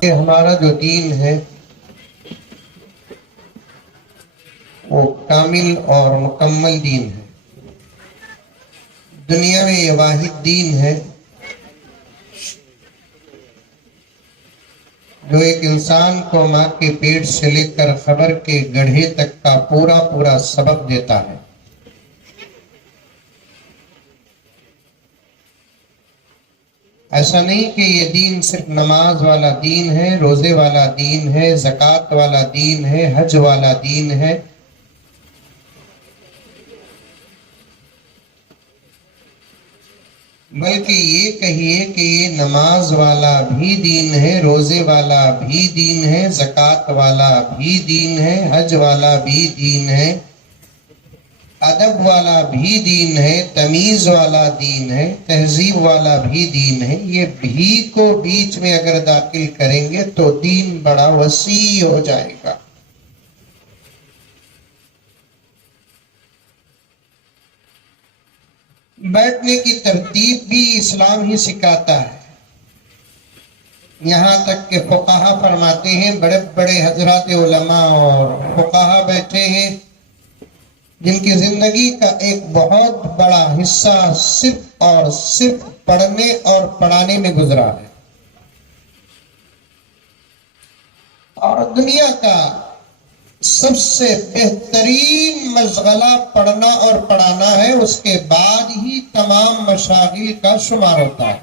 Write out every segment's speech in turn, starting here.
کہ ہمارا جو دین ہے وہ کامل اور مکمل دین ہے. دنیا میں یہ واحد دین ہے جو ایک انسان کو ماں کے پیٹ سے لے کر قبر کے گڑھے تک کا پورا سبق دیتا ہے. ایسا نہیں کہ یہ دین صرف نماز والا دین ہے، روزے والا دین ہے، زکوٰۃ والا دین ہے، حج والا دین ہے. بلکہ یہ کہیے کہ یہ نماز والا بھی دین ہے، روزے والا بھی دین ہے، زکوٰۃ والا بھی دین ہے، حج والا بھی دین ہے، ادب والا بھی دین ہے، تمیز والا دین ہے، تہذیب والا بھی دین ہے. یہ بھی کو بیچ میں اگر داخل کریں گے تو دین بڑا وسیع ہو جائے گا. بیٹھنے کی ترتیب بھی اسلام ہی سکھاتا ہے. یہاں تک کہ فقہا فرماتے ہیں، بڑے بڑے حضرات علماء اور فقہا بیٹھے ہیں جن کی زندگی کا ایک بہت بڑا حصہ صرف اور صرف پڑھنے اور پڑھانے میں گزرا ہے. اور دنیا کا سب سے بہترین مشغلہ پڑھنا اور پڑھانا ہے، اس کے بعد ہی تمام مشاغل کا شمار ہوتا ہے.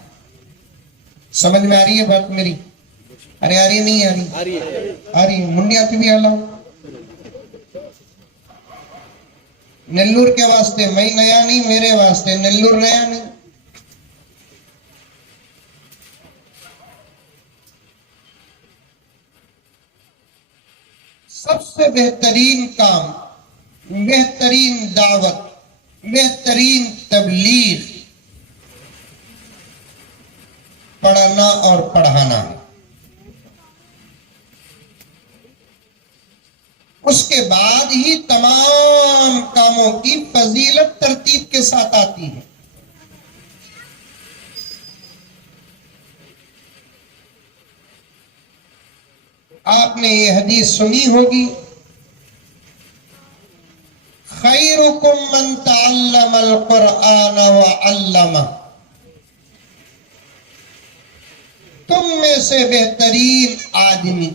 سمجھ میں آ رہی ہے بات میری؟ ارے آ رہی نہیں آ رہی؟ آ رہی. منڈی آتی بھی آلہ نلور کے واسطے میں نیا نہیں، میرے واسطے نلور نیا نہیں. سب سے بہترین کام، بہترین دعوت، بہترین تبلیغ پڑھنا اور پڑھانا ہے. اس کے بعد ہی تمام کاموں کی فضیلت ترتیب کے ساتھ آتی ہے. آپ نے یہ حدیث سنی ہوگی، خیرکم من تعلم القرآن وعلمہ. تم میں سے بہترین آدمی،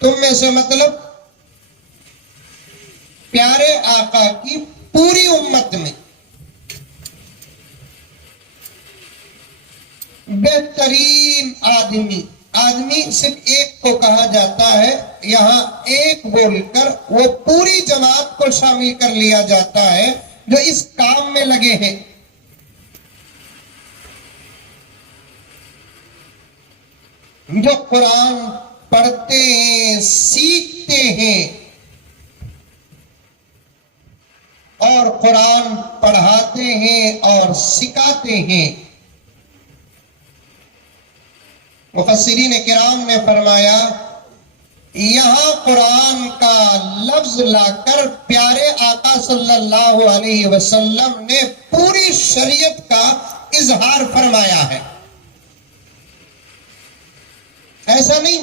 تم میں سے مطلب پیارے آقا کی پوری امت میں بہترین آدمی. آدمی صرف ایک کو کہا جاتا ہے، یہاں ایک بول کر وہ پوری جماعت کو شامل کر لیا جاتا ہے جو اس کام میں لگے ہیں. جو قرآن پڑھتے ہیں، سیکھتے ہیں اور قرآن پڑھاتے ہیں اور سکھاتے ہیں. مفسرین کرام نے فرمایا، یہاں قرآن کا لفظ لا کر پیارے آقا صلی اللہ علیہ وسلم نے پوری شریعت کا اظہار فرمایا ہے. ایسا نہیں،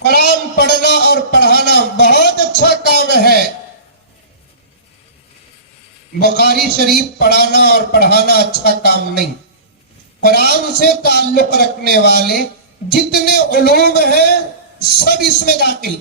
قرآن پڑھنا اور پڑھانا بہت اچھا کام ہے، بخاری شریف پڑھانا اور پڑھانا اچھا کام نہیں. قرآن سے تعلق رکھنے والے جتنے علوم ہیں سب اس میں داخل.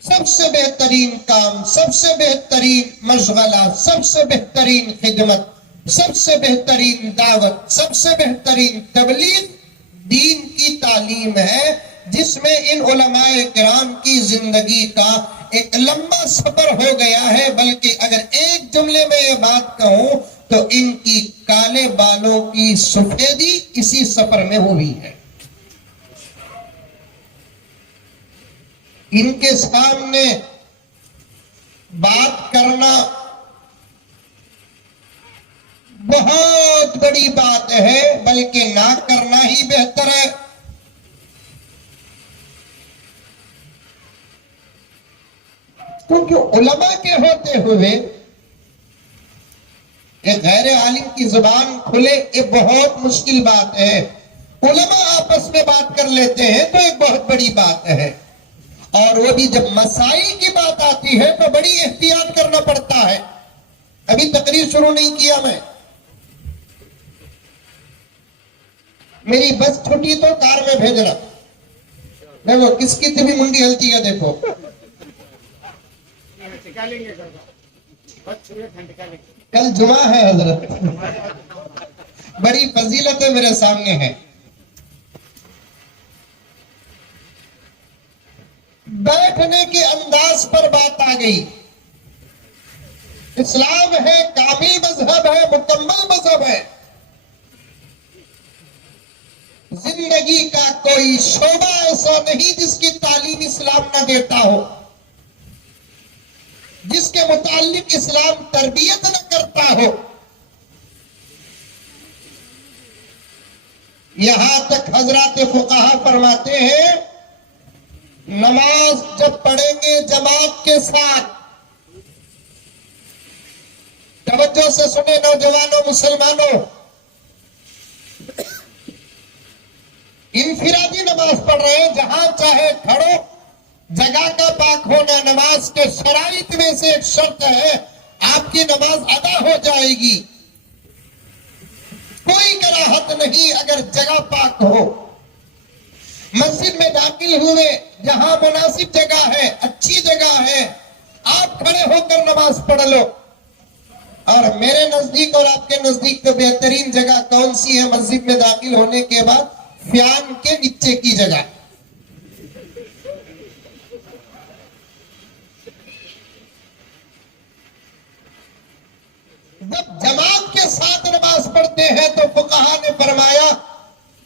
سب سے بہترین کام، سب سے بہترین مشغلہ، سب سے بہترین خدمت، سب سے بہترین دعوت، سب سے بہترین تبلیغ دین کی تعلیم ہے، جس میں ان علماء کرام کی زندگی کا ایک لمبا سفر ہو گیا ہے. بلکہ اگر ایک جملے میں یہ بات کہوں تو ان کی کالے بالوں کی سفیدی اسی سفر میں ہوئی ہے. ان کے سامنے بات کرنا بہت بڑی بات ہے، بلکہ نہ کرنا ہی بہتر ہے. کیونکہ علماء کے ہوتے ہوئے ایک غیر عالم کی زبان کھلے یہ بہت مشکل بات ہے. علماء آپس میں بات کر لیتے ہیں تو ایک بہت بڑی بات ہے، اور وہ بھی جب مسائل کی بات آتی ہے تو بڑی احتیاط کرنا پڑتا ہے. ابھی تقریر شروع نہیں کیا میں، میری بس چھٹی تو کار میں بھیجنا. دیکھو کس کی بھی منڈی ہلتی ہے. دیکھو کل جمعہ ہے حضرت، بڑی فضیلتیں میرے سامنے ہیں. بیٹھنے کے انداز پر بات آ گئی. اسلام ہے، کامل مذہب ہے، مکمل مذہب ہے. زندگی کا کوئی شعبہ ایسا نہیں جس کی تعلیم اسلام نہ دیتا ہو، جس کے متعلق اسلام تربیت نہ کرتا ہو. یہاں تک حضرات فقہا فرماتے ہیں نماز جب پڑھیں گے جماعت کے ساتھ، توجہ سے سنیں نوجوانوں مسلمانوں، انفرادی نماز پڑھ رہے ہیں جہاں چاہے کھڑو، جگہ کا پاک ہونا نماز کے شرائط میں سے ایک شرط ہے، آپ کی نماز ادا ہو جائے گی. کوئی کراہت نہیں اگر جگہ پاک ہو. مسجد میں داخل ہوئے، جہاں مناسب جگہ ہے، اچھی جگہ ہے، آپ کھڑے ہو کر نماز پڑھ لو. اور میرے نزدیک اور آپ کے نزدیک تو بہترین جگہ کون سی ہے مسجد میں داخل ہونے کے بعد؟ فیان کے نیچے کی جگہ. جب جماعت کے ساتھ نماز پڑھتے ہیں تو فقہا نے فرمایا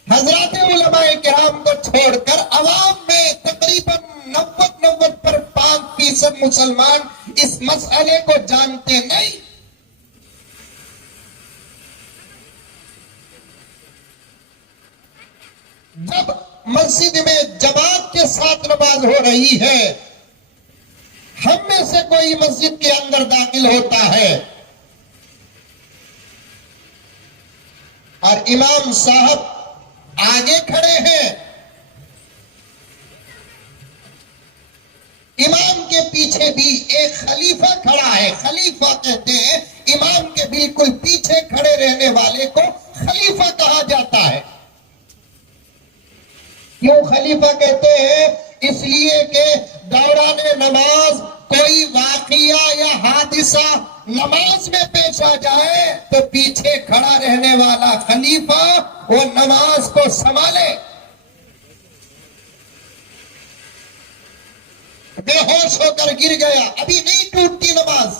حضرات علماء کرام کو چھوڑ کر عوام میں تقریباً 90% مسلمان اس مسئلے کو جانتے نہیں. جب مسجد میں جماعت کے ساتھ نماز ہو رہی ہے، ہم میں سے کوئی مسجد کے اندر داخل ہوتا ہے اور امام صاحب آگے کھڑے ہیں، امام کے پیچھے بھی ایک خلیفہ کھڑا ہے. خلیفہ کہتے ہیں امام کے بالکل پیچھے کھڑے رہنے والے کو خلیفہ کہا جاتا ہے. کیوں خلیفہ کہتے ہیں؟ اس لیے کہ دوران نماز کوئی واقعہ یا حادثہ نماز میں پیش آ جائے تو پیچھے کھڑا رہنے والا خلیفہ وہ نماز کو سنبھالے. بے ہوش ہو کر گر گیا، ابھی نہیں ٹوٹتی نماز.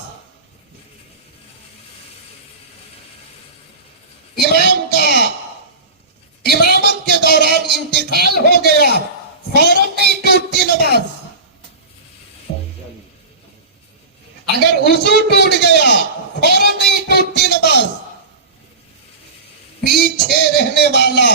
امام کا امامت کے دوران انتقال ہو گیا، فوراً نہیں ٹوٹتی نماز. اگر وضو ٹوٹ گیا فوراً نہیں ٹوٹتی نماز. پیچھے رہنے والا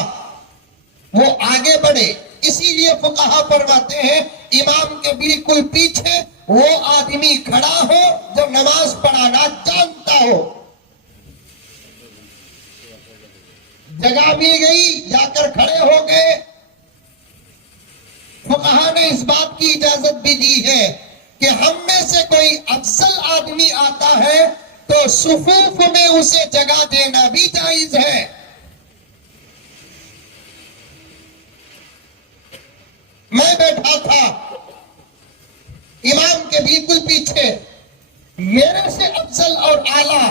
وہ آگے بڑھے. اسی لیے فقہا فرماتے ہیں امام کے بالکل پیچھے وہ آدمی کھڑا ہو جو نماز پڑھانا جانتا ہو. جگہ مل گئی، جا کر کھڑے ہو گئے. فقہا نے اس بات کی اجازت بھی دی ہے کہ ہم میں سے کوئی افضل آدمی آتا ہے تو صفوف میں اسے جگہ دینا بھی جائز ہے. میں بیٹھا تھا امام کے بالکل پیچھے، میرے سے افضل اور اعلیٰ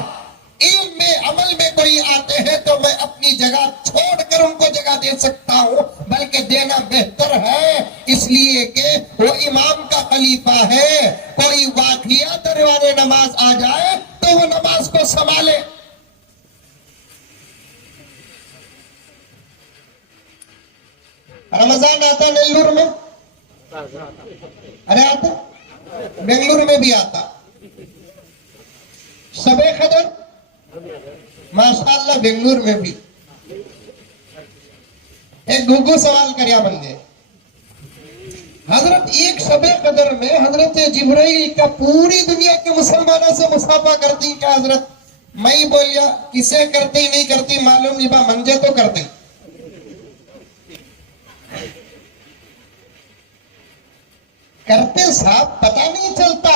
علم میں عمل میں کوئی آتے ہیں تو میں اپنی جگہ چھوڑ کر ان کو جگہ دے سکتا ہوں، بلکہ دینا بہتر ہے، اس لیے کہ وہ امام کا خلیفہ ہے. کوئی واقعہ دروازے نماز آ جائے تو وہ نماز کو سنبھالے. رمضان آتا نیلور میں، ارے آتا بنگلور میں بھی آتا. شب قدر ماشاءاللہ بنگلور میں بھی. ایک گھگو سوال کریا بندے حضرت ایک شب قدر میں حضرت جبرائیل کا پوری دنیا کے مسلمانوں سے مصافحہ کرتی کہ حضرت میں ہی بولیا کسے کرتی نہیں کرتی معلوم نہیں با منجے تو کرتی کرتے صاحب پتہ نہیں چلتا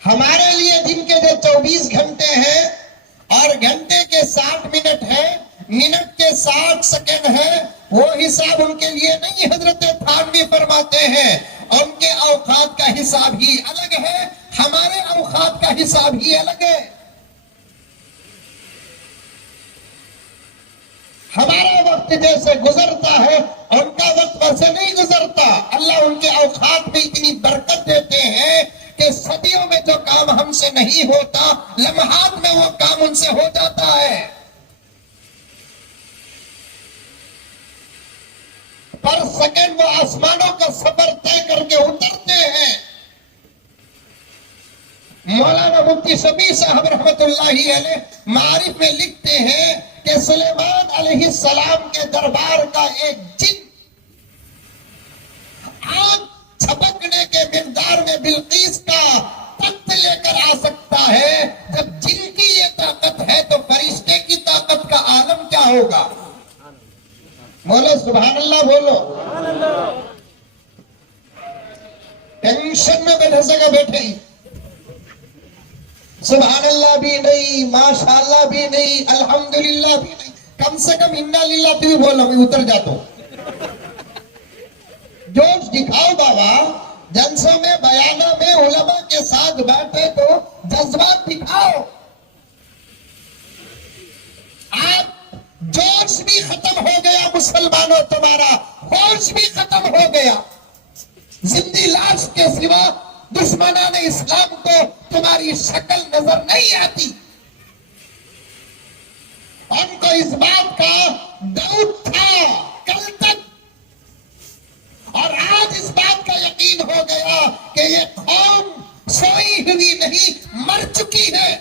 ہمارے لیے دن کے جو 24 گھنٹے ہیں اور گھنٹے کے 60 منٹ ہے منٹ کے 60 سیکنڈ ہے وہ حساب ان کے لیے نہیں حضرت تھانوی فرماتے ہیں ان کے اوقات کا حساب ہی الگ ہے ہمارے اوقات کا حساب ہی الگ ہے ہمارا وقت جیسے گزرتا ہے ان کا وقت ویسے نہیں گزرتا اللہ ان کے اوقات میں اتنی برکت دیتے ہیں کہ صدیوں میں جو کام ہم سے نہیں ہوتا لمحات میں وہ کام ان سے ہو جاتا ہے پر سیکنڈ وہ آسمانوں کا سفر طے کر کے اترتے ہیں مولانا مفتی شفیع صاحب رحمت اللہ علیہ معارف میں لکھتے ہیں کہ سلیمان علیہ السلام کے دربار کا ایک جن آگ چھپکنے کے مقدار میں بلقیس کا تخت لے کر آ سکتا ہے جب جن کی یہ طاقت ہے تو فرشتے کی طاقت کا عالم کیا ہوگا بولو سبحان اللہ بولو ٹینشن میں بیٹھے سکا بیٹھے ہی سبحان اللہ بھی نہیں ماشاءاللہ بھی نہیں الحمدللہ بھی نہیں کم سے کم انا للہ بھی بولو میں اتر جاتا ہوں جوش دکھاؤ بابا جلسوں میں بیانوں میں علماء کے ساتھ بیٹھے تو جذبات دکھاؤ آپ جوش بھی ختم ہو گیا مسلمانوں تمہارا ہوش بھی ختم ہو گیا زندی لاش کے سوا دشمنان اسلام کو تمہاری شکل نظر نہیں آتی ان کو اس بات کا ڈاؤٹ تھا کل تک اور آج اس بات کا یقین ہو گیا کہ یہ قوم سوئی ہوئی نہیں مر چکی ہے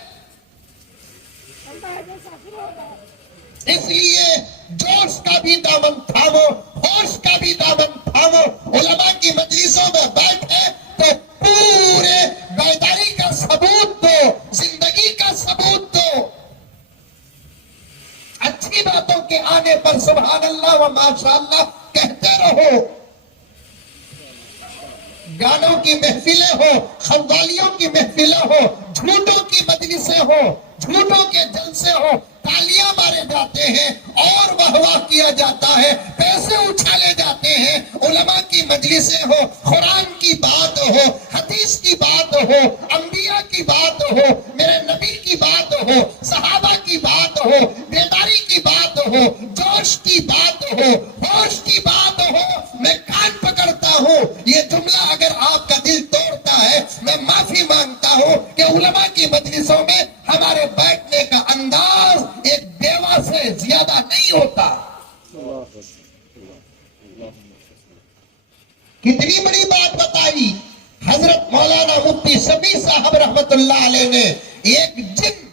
اس لیے جوش کا بھی دامن تھامو ہوش کا بھی دامن تھامو علماء کی مجلسوں میں بیٹھے تو پورے بیداری کا ثبوت دو زندگی کا ثبوت دو اچھی باتوں کے آنے پر سبحان اللہ و ماشاءاللہ کہتے رہو گانوں کی محفلیں ہو قوالیوں کی محفلیں ہو جھوٹوں کی مجلسیں ہو جھوٹوں کے جلسے ہو تالیاں مارے جاتے ہیں اور واہ کیا جاتا ہے پیسے اچھالے جاتے ہیں علماء کی مجلسیں ہو قرآن کی بات ہو حدیث کی بات ہو انبیاء کی بات ہو میرے نبی کی بات ہو صحابہ کی بات ہو بیداری کی بات ہو جوش کی بات ہو ہوش کی بات ہو میں کان پکڑتا ہوں یہ جملہ اگر آپ کا دل توڑتا ہے میں معافی مانگتا ہوں کہ علماء کی مجلسوں میں ہمارے بیٹھنے کا انداز ایک بیوہ سے زیادہ نہیں ہوتا کتنی بڑی بات بتائی حضرت مولانا مفتی شفیع صاحب رحمت اللہ علیہ نے ایک جن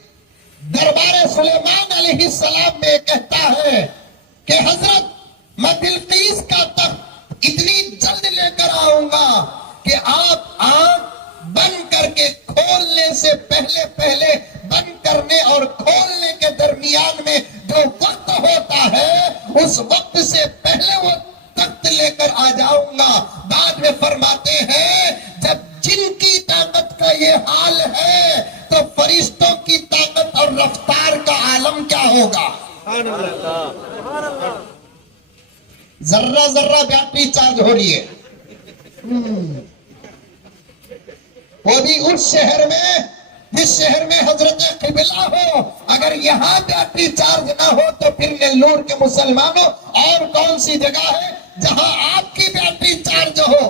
دربار سلیمان علیہ السلام میں کہتا ہے کہ حضرت میں بلقیس کا تخت اتنی جلد لے کر آؤں گا کہ آپ آنکھ بند کر کے کھولنے سے پہلے بند کرنے اور کھولنے کے درمیان میں جو وقت ہوتا ہے اس وقت سے پہلے وہ تخت لے کر آ جاؤں گا بعد میں فرماتے ہیں جب جن کی طاقت کا یہ حال ہے تو فرشتوں کی طاقت اور رفتار کا عالم کیا ہوگا ذرہ ذرہ بیٹری چارج ہو رہی ہے وہ بھی اس شہر میں جس شہر میں حضرت قبلہ ہو اگر یہاں بیٹری چارج نہ ہو تو پھر نیلور کے مسلمانوں اور کون سی جگہ ہے جہاں آپ کی بیٹری چارج ہو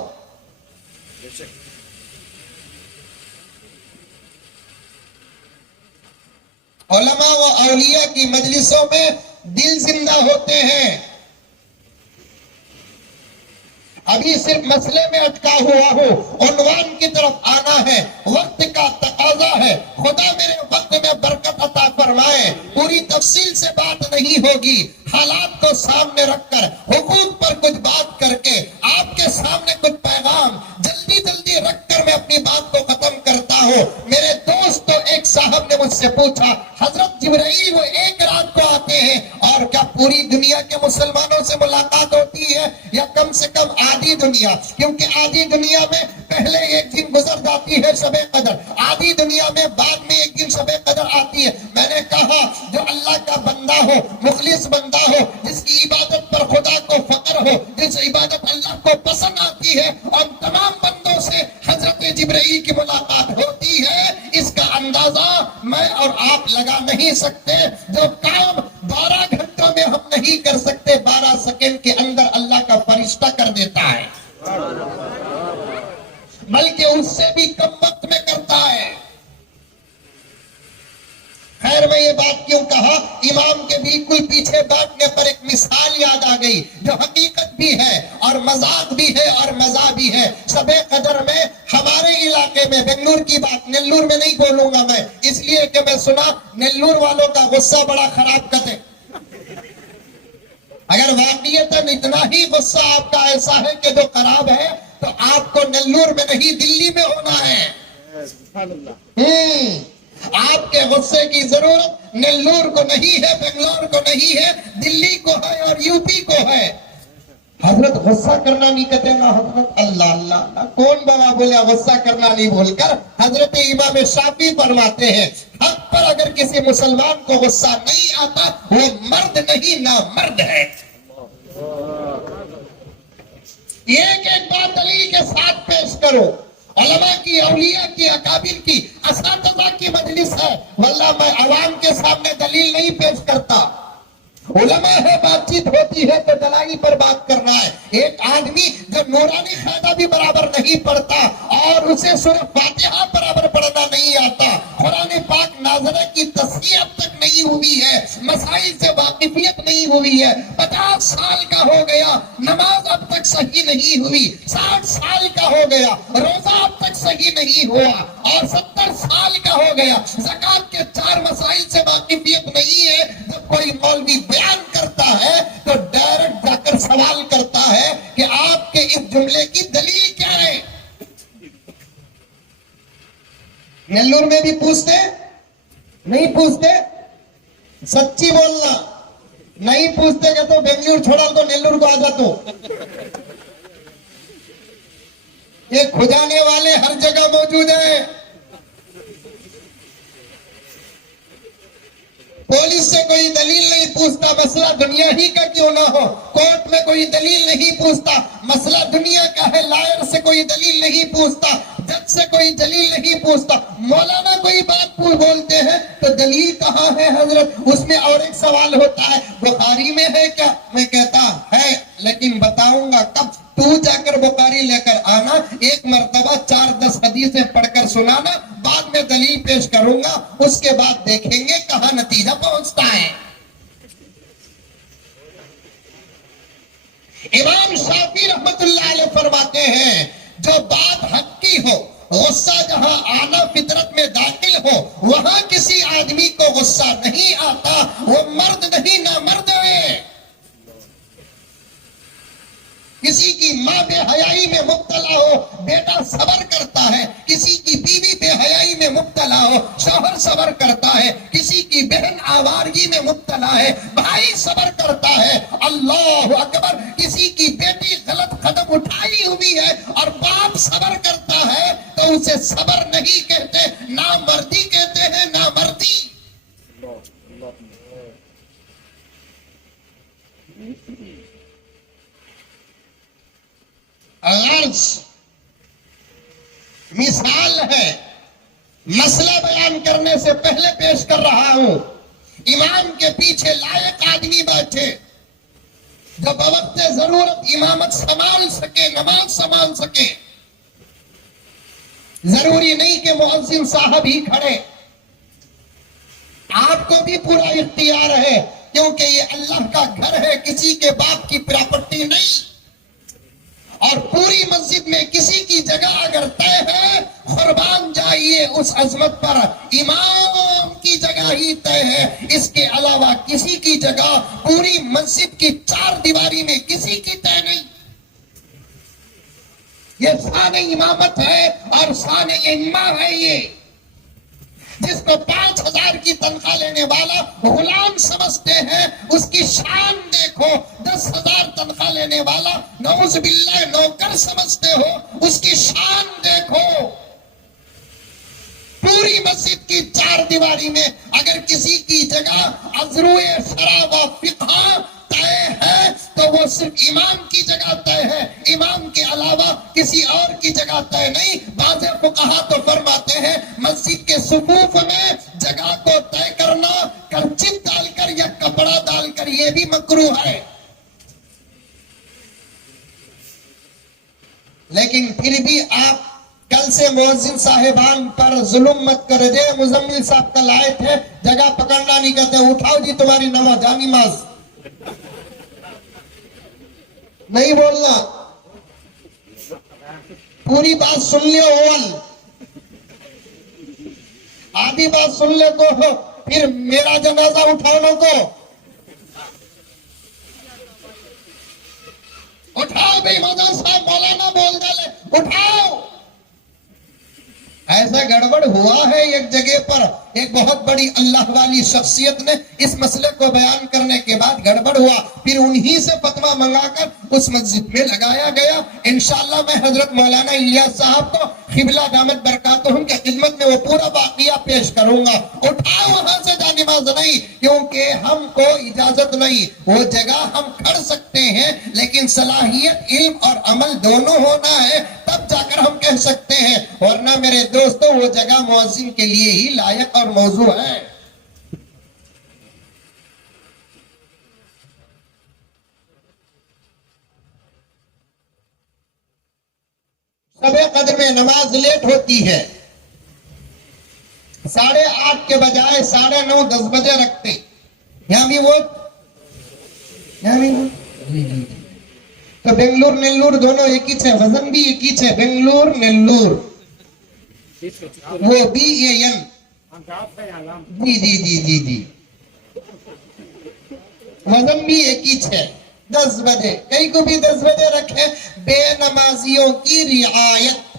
علماء و اولیاء کی مجلسوں میں دل زندہ ہوتے ہیں ابھی صرف مسئلے میں اٹکا ہوا ہوں عنوان کی طرف آنا ہے وقت کا تقاضا ہے خدا میرے وقت میں برکت عطا فرمائے پوری تفصیل سے بات نہیں ہوگی حالات کو سامنے رکھ کر حقوق پر کچھ بات کر کے آپ مجھ سے پوچھا حضرت جبرائیل وہ ایک رات کو آتے ہیں اور کیا پوری دنیا کے مسلمانوں سے ملاقات ہوتی ہے یا کم سے کم آدھی دنیا؟ کیونکہ آدھی دنیا میں پہلے ایک دن گزر جاتی ہے شب قدر، آدھی دنیا میں بعد میں ایک دن شب قدر آتی ہے۔ میں نے کہا جو اللہ کا بندہ ہو، مخلص بندہ ہو، جس کی عبادت پر خدا کو فخر ہو، جس عبادت اللہ کو پسند آتی ہے، اور تمام بندوں سے حضرت جبرائیل کی ملاقات ہوتی ہے، اس کا اندازہ میں اور آپ لگا نہیں سکتے۔ جو کام 12 گھنٹوں میں ہم نہیں کر سکتے، 12 سیکنڈ کے اندر اللہ کا فرشتہ کر دیتا ہے، بلکہ اس سے بھی کم وقت میں کرتا ہے۔ خیر میں یہ بات کیوں کہا، امام کے بالکل پیچھے بیٹھنے پر ایک مثال یاد آ گئی جو حقیقت بھی ہے اور مذاق بھی ہے اور مزہ بھی ہے۔ شب قدر میں ہمارے علاقے میں، بنگلور کی بات نلور میں نہیں بولوں گا میں، اس لیے کہ میں سنا نلور والوں کا غصہ بڑا خراب کرتے۔ اگر واقعیتاً اتنا ہی غصہ آپ کا ایسا ہے کہ جو خراب ہے تو آپ کو نلور میں نہیں دلی میں ہونا ہے۔ آپ کے غصے کی ضرورت نلور کو نہیں ہے، بنگلور کو نہیں ہے، دلی کو ہے اور یو پی کو ہے۔ حضرت غصہ کرنا نہیں کہتے نا حضرت، اللہ اللہ اللہ، کون بابا بولے غصہ کرنا نہیں بول کر؟ حضرت امام شافعی فرماتے ہیں حق پر اگر کسی مسلمان کو غصہ نہیں آتا وہ مرد نہیں نامرد ہے۔ ایک ایک بات دلیل کے ساتھ پیش کرو۔ علماء کی، اولیاء کی، اکابر کی، اساتذہ کی مجلس ہے، واللہ میں عوام کے سامنے دلیل نہیں پیش کرتا۔ علماء ہے، بات چیت ہوتی ہے تو دلائی پر بات کرنا ہے۔ ایک آدمی جو نورانی قاعدہ بھی برابر نہیں پڑھتا اور اسے سورہ فاتحہ برابر پڑھنا نہیں آتا، قرآن پاک ناظرہ کی تصحیح اب تک نہیں ہوئی ہے، مسائل سے واقفیت نہیں ہوئی ہے، 50 سال کا ہو گیا، نماز اب تک صحیح نہیں ہوئی، 60 سال کا ہو گیا، روزہ اب تک صحیح نہیں ہوا، اور 70 سال کا ہو گیا، زکوٰۃ کے 4 مسائل سے واقفیت نہیں ہے۔ جب کوئی مولوی بیان کرتا ہے تو ڈائریکٹ جا کر سوال کرتا ہے کہ آپ کے اس جملے کی دلیل کیا ہے؟ نلور میں بھی پوچھتے نہیں پوچھتے؟ سچی بولنا، نہیں پوچھتے کہ تو بنگلور چھوڑا تو نلور کو آ جاتا۔ یہ کھجانے والے ہر جگہ موجود ہیں۔ پولیس سے کوئی دلیل نہیں پوچھتا، مسئلہ دنیا ہی کا کیوں نہ ہو۔ کورٹ میں کوئی دلیل نہیں پوچھتا، مسئلہ دنیا کا ہے۔ لائر سے کوئی دلیل نہیں پوچھتا، جج سے کوئی دلیل نہیں پوچھتا۔ مولانا کوئی بات بولتے ہیں تو دلیل کہاں ہے حضرت؟ اس میں اور ایک سوال ہوتا ہے، بخاری میں ہے کیا؟ میں کہتا ہے لیکن بتاؤں گا کب؟ تو جا کر بخاری لے کر آنا، ایک مرتبہ 4-10 حدیثیں پڑھ کر سنانا، بعد میں دلیل پیش کروں گا، اس کے بعد دیکھیں گے کہاں نتیجہ پہنچتا ہے۔ امام شافعی رحمت اللہ علیہ فرماتے ہیں جو بات حق کی ہو، غصہ جہاں آنا فطرت میں داخل ہو، وہاں کسی آدمی کو غصہ نہیں آتا، وہ مرد نہیں نامرد ہے۔ کسی کی ماں بے حیائی میں مبتلا ہو، بیٹا صبر کرتا ہے، کسی کی بیوی بے حیائی میں مبتلا ہو، شوہر صبر کرتا ہے، کسی کی بہن آوارگی میں مبتلا ہے، بھائی صبر کرتا ہے، اللہ اکبر، کسی کی بیٹی غلط قدم اٹھائی ہوئی ہے اور باپ صبر کرتا ہے تو اسے صبر نہیں کہتے، نامردی کہتے ہیں، نامردی۔ غرض مثال ہے، مسئلہ بیان کرنے سے پہلے پیش کر رہا ہوں۔ امام کے پیچھے لائق آدمی بیٹھے جو بوقت ضرورت امامت سنبھال سکے، نماز سنبھال سکے۔ ضروری نہیں کہ مؤذن صاحب ہی کھڑے، آپ کو بھی پورا اختیار ہے، کیونکہ یہ اللہ کا گھر ہے، کسی کے باپ کی پراپرٹی نہیں۔ اور پوری مسجد میں کسی کی جگہ اگر طے ہے، قربان جائیے اس عظمت پر، امام کی جگہ ہی طے ہے، اس کے علاوہ کسی کی جگہ پوری مسجد کی 4 دیواری میں کسی کی طے نہیں۔ یہ شان امامت ہے اور شان ائمہ ہے۔ یہ جس کو 5,000 کی تنخواہ لینے والا غلام سمجھتے ہیں، اس کی شان دیکھو۔ 10,000 تنخواہ لینے والا نعوذ باللہ نوکر سمجھتے ہو، اس کی شان دیکھو۔ پوری مسجد کی 4 دیواری میں اگر کسی کی جگہ ازروع شرع و فقہ طے ہے تو وہ صرف امام کی جگہ طے ہے، امام کے علاوہ کسی اور کی جگہ طے نہیں۔ بعض فقہا تو فرماتے ہیں مسجد کے صفوف میں جگہ کو طے کرنا کرچن ڈال کر یا کپڑا ڈال کر یہ بھی مکروہ ہے۔ لیکن پھر بھی آپ کل سے مؤذن صاحبان پر ظلم مت کر دے۔ مزمل صاحب کل آئے تھے، جگہ پکڑنا نہیں کہتے، اٹھاؤ جی تمہاری نماز جانی نماز نہیں بولنا، پوری بات سن لے، اول آدھی بات سن لے تو پھر میرا جنازہ اٹھاؤ کو اٹھاؤ بھائی، مولانا صاحب مولانا بول ڈالے، اٹھاؤ۔ ایسا گڑبڑ ہوا ہے ایک جگہ پر، ایک بہت بڑی اللہ والی شخصیت نے اس مسئلے کو بیان کرنے کے بعد گڑبڑ ہوا، پھر انہی سے فتویٰ منگا کر اس مسجد میں لگایا گیا۔ انشاءاللہ میں حضرت مولانا الیاس صاحب کو قبلہ دامت برکاتہم کی خدمت میں وہ پورا واقعہ پیش کروں گا۔ اٹھاؤ وہاں سے جا نماز نہیں، کیونکہ ہم کو اجازت نہیں۔ وہ جگہ ہم کھڑ سکتے ہیں لیکن صلاحیت علم اور عمل دونوں ہونا ہے، تب جا کر ہم کہہ سکتے ہیں، ورنہ میرے دوستو وہ جگہ مؤذن کے لیے ہی لائق اور موضوع ہے۔ شب قدر میں نماز لیٹ ہوتی ہے، 8:30 کے بجائے 9:30 10 بجے رکھتے، یہاں بھی وہ تو بنگلور نیلور دونوں ایک ہی چھے، وزن بھی ایک ہی چھے، بنگلور نیلور وہ BAN جی وزن بھی ایک ہی چھے۔ 10 بجے کئی کو بھی 10 بجے رکھے، بے نمازیوں کی رعایت،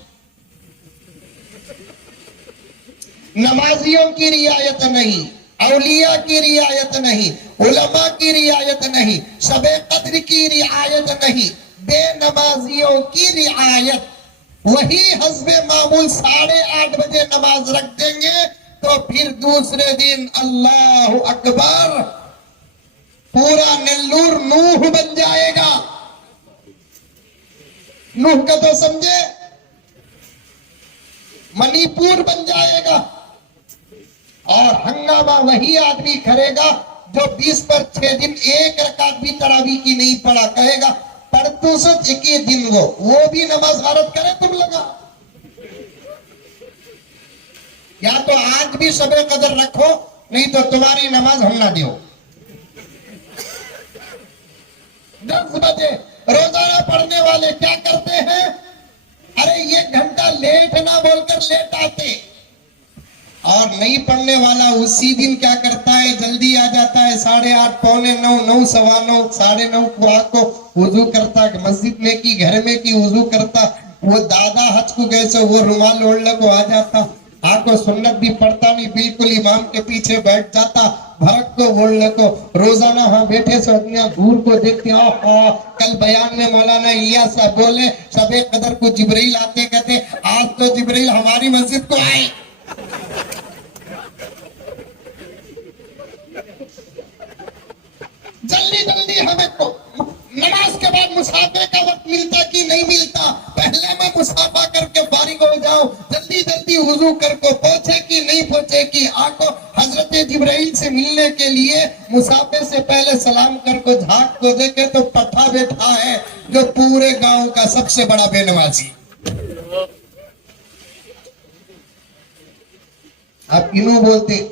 نمازیوں کی رعایت نہیں، اولیاء کی رعایت نہیں، علماء کی رعایت نہیں، شب قدر کی رعایت نہیں، بے نمازیوں کی رعایت۔ وہی حسب معمول 8:30 بجے نماز رکھ دیں گے تو پھر دوسرے دن اللہ اکبر پورا نیلور نوح بن جائے گا۔ نوح کا تو سمجھے، منی پور بن جائے گا، اور ہنگامہ وہی آدمی کرے گا جو 20 پر 6 دن ایک رکعت بھی تراویح کی نہیں پڑھا، کہے گا پڑھتو سچ ایک ہی دن وہ بھی نماز غارت کرے تم لگا۔ یا تو آج بھی شب قدر رکھو، نہیں تو تمہاری نماز ہم نہ دیو۔ 10 بجے روزانہ پڑھنے والے کیا کرتے ہیں، ارے 1 گھنٹہ لیٹ نہ بول کر لیٹ آتے، اور نہیں پڑھنے والا اسی دن کیا کرتا ہے، جلدی آ جاتا ہے، 8:30 پونے 9 9 سوا 9 9:30 کو آ کو وضو کرتا، مسجد میں کی گھر میں کی وضو کرتا، وہ دادا حج کو گئے سے وہ رومال اوڑھنے کو آ جاتا، آ کو سنت بھی پڑھتا نہیں، بالکل امام کے پیچھے بیٹھ جاتا، بھرک کو اوڑھنے کو، روزانہ ہاں بیٹھے سے دنیا گھور کو دیکھتے، کل بیان میں مولانا الیاس صاحب بولے شب قدر کو جبرائیل آتے، کہتے آج تو جبرائیل ہماری مسجد کو آئے۔ جلدی جلدی ہمیں کو نماز کے بعد مصافحے کا وقت ملتا کہ نہیں ملتا، پہلے میں مصافحہ کر کے فارغ ہو جاؤں، جلدی جلدی وضو کر کو پہنچے کہ نہیں پہنچے کہ آکو حضرت جبرائیل سے ملنے کے لیے مصافحے سے پہلے سلام کر کو جھاک کو دیکھے تو پٹھا بیٹھا ہے جو پورے گاؤں کا سب سے بڑا بے نمازی۔ آپ کیوں بولتے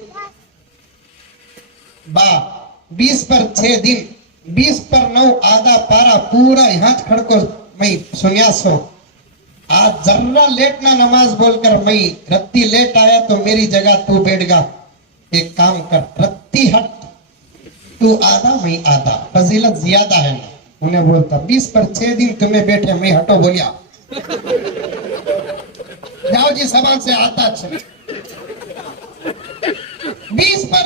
20 پر 6 دن 20 پر 9 آدھا پارا پورا یہاں کھڑ کو میں سنیا سو، آج ذرہ لیٹ نہ نماز بول کر میں رتی لیٹ آیا تو میری جگہ تو بیٹھ گا، ایک کام کر رتی ہٹ، تو آدھا میں آدھا، فضیلت زیادہ ہے نا، انہیں بولتا 20 پر 6 دن تمہیں بیٹھے میں ہٹو بولیا جاؤ جی سامان سے آتا اچھا 20 پر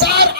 4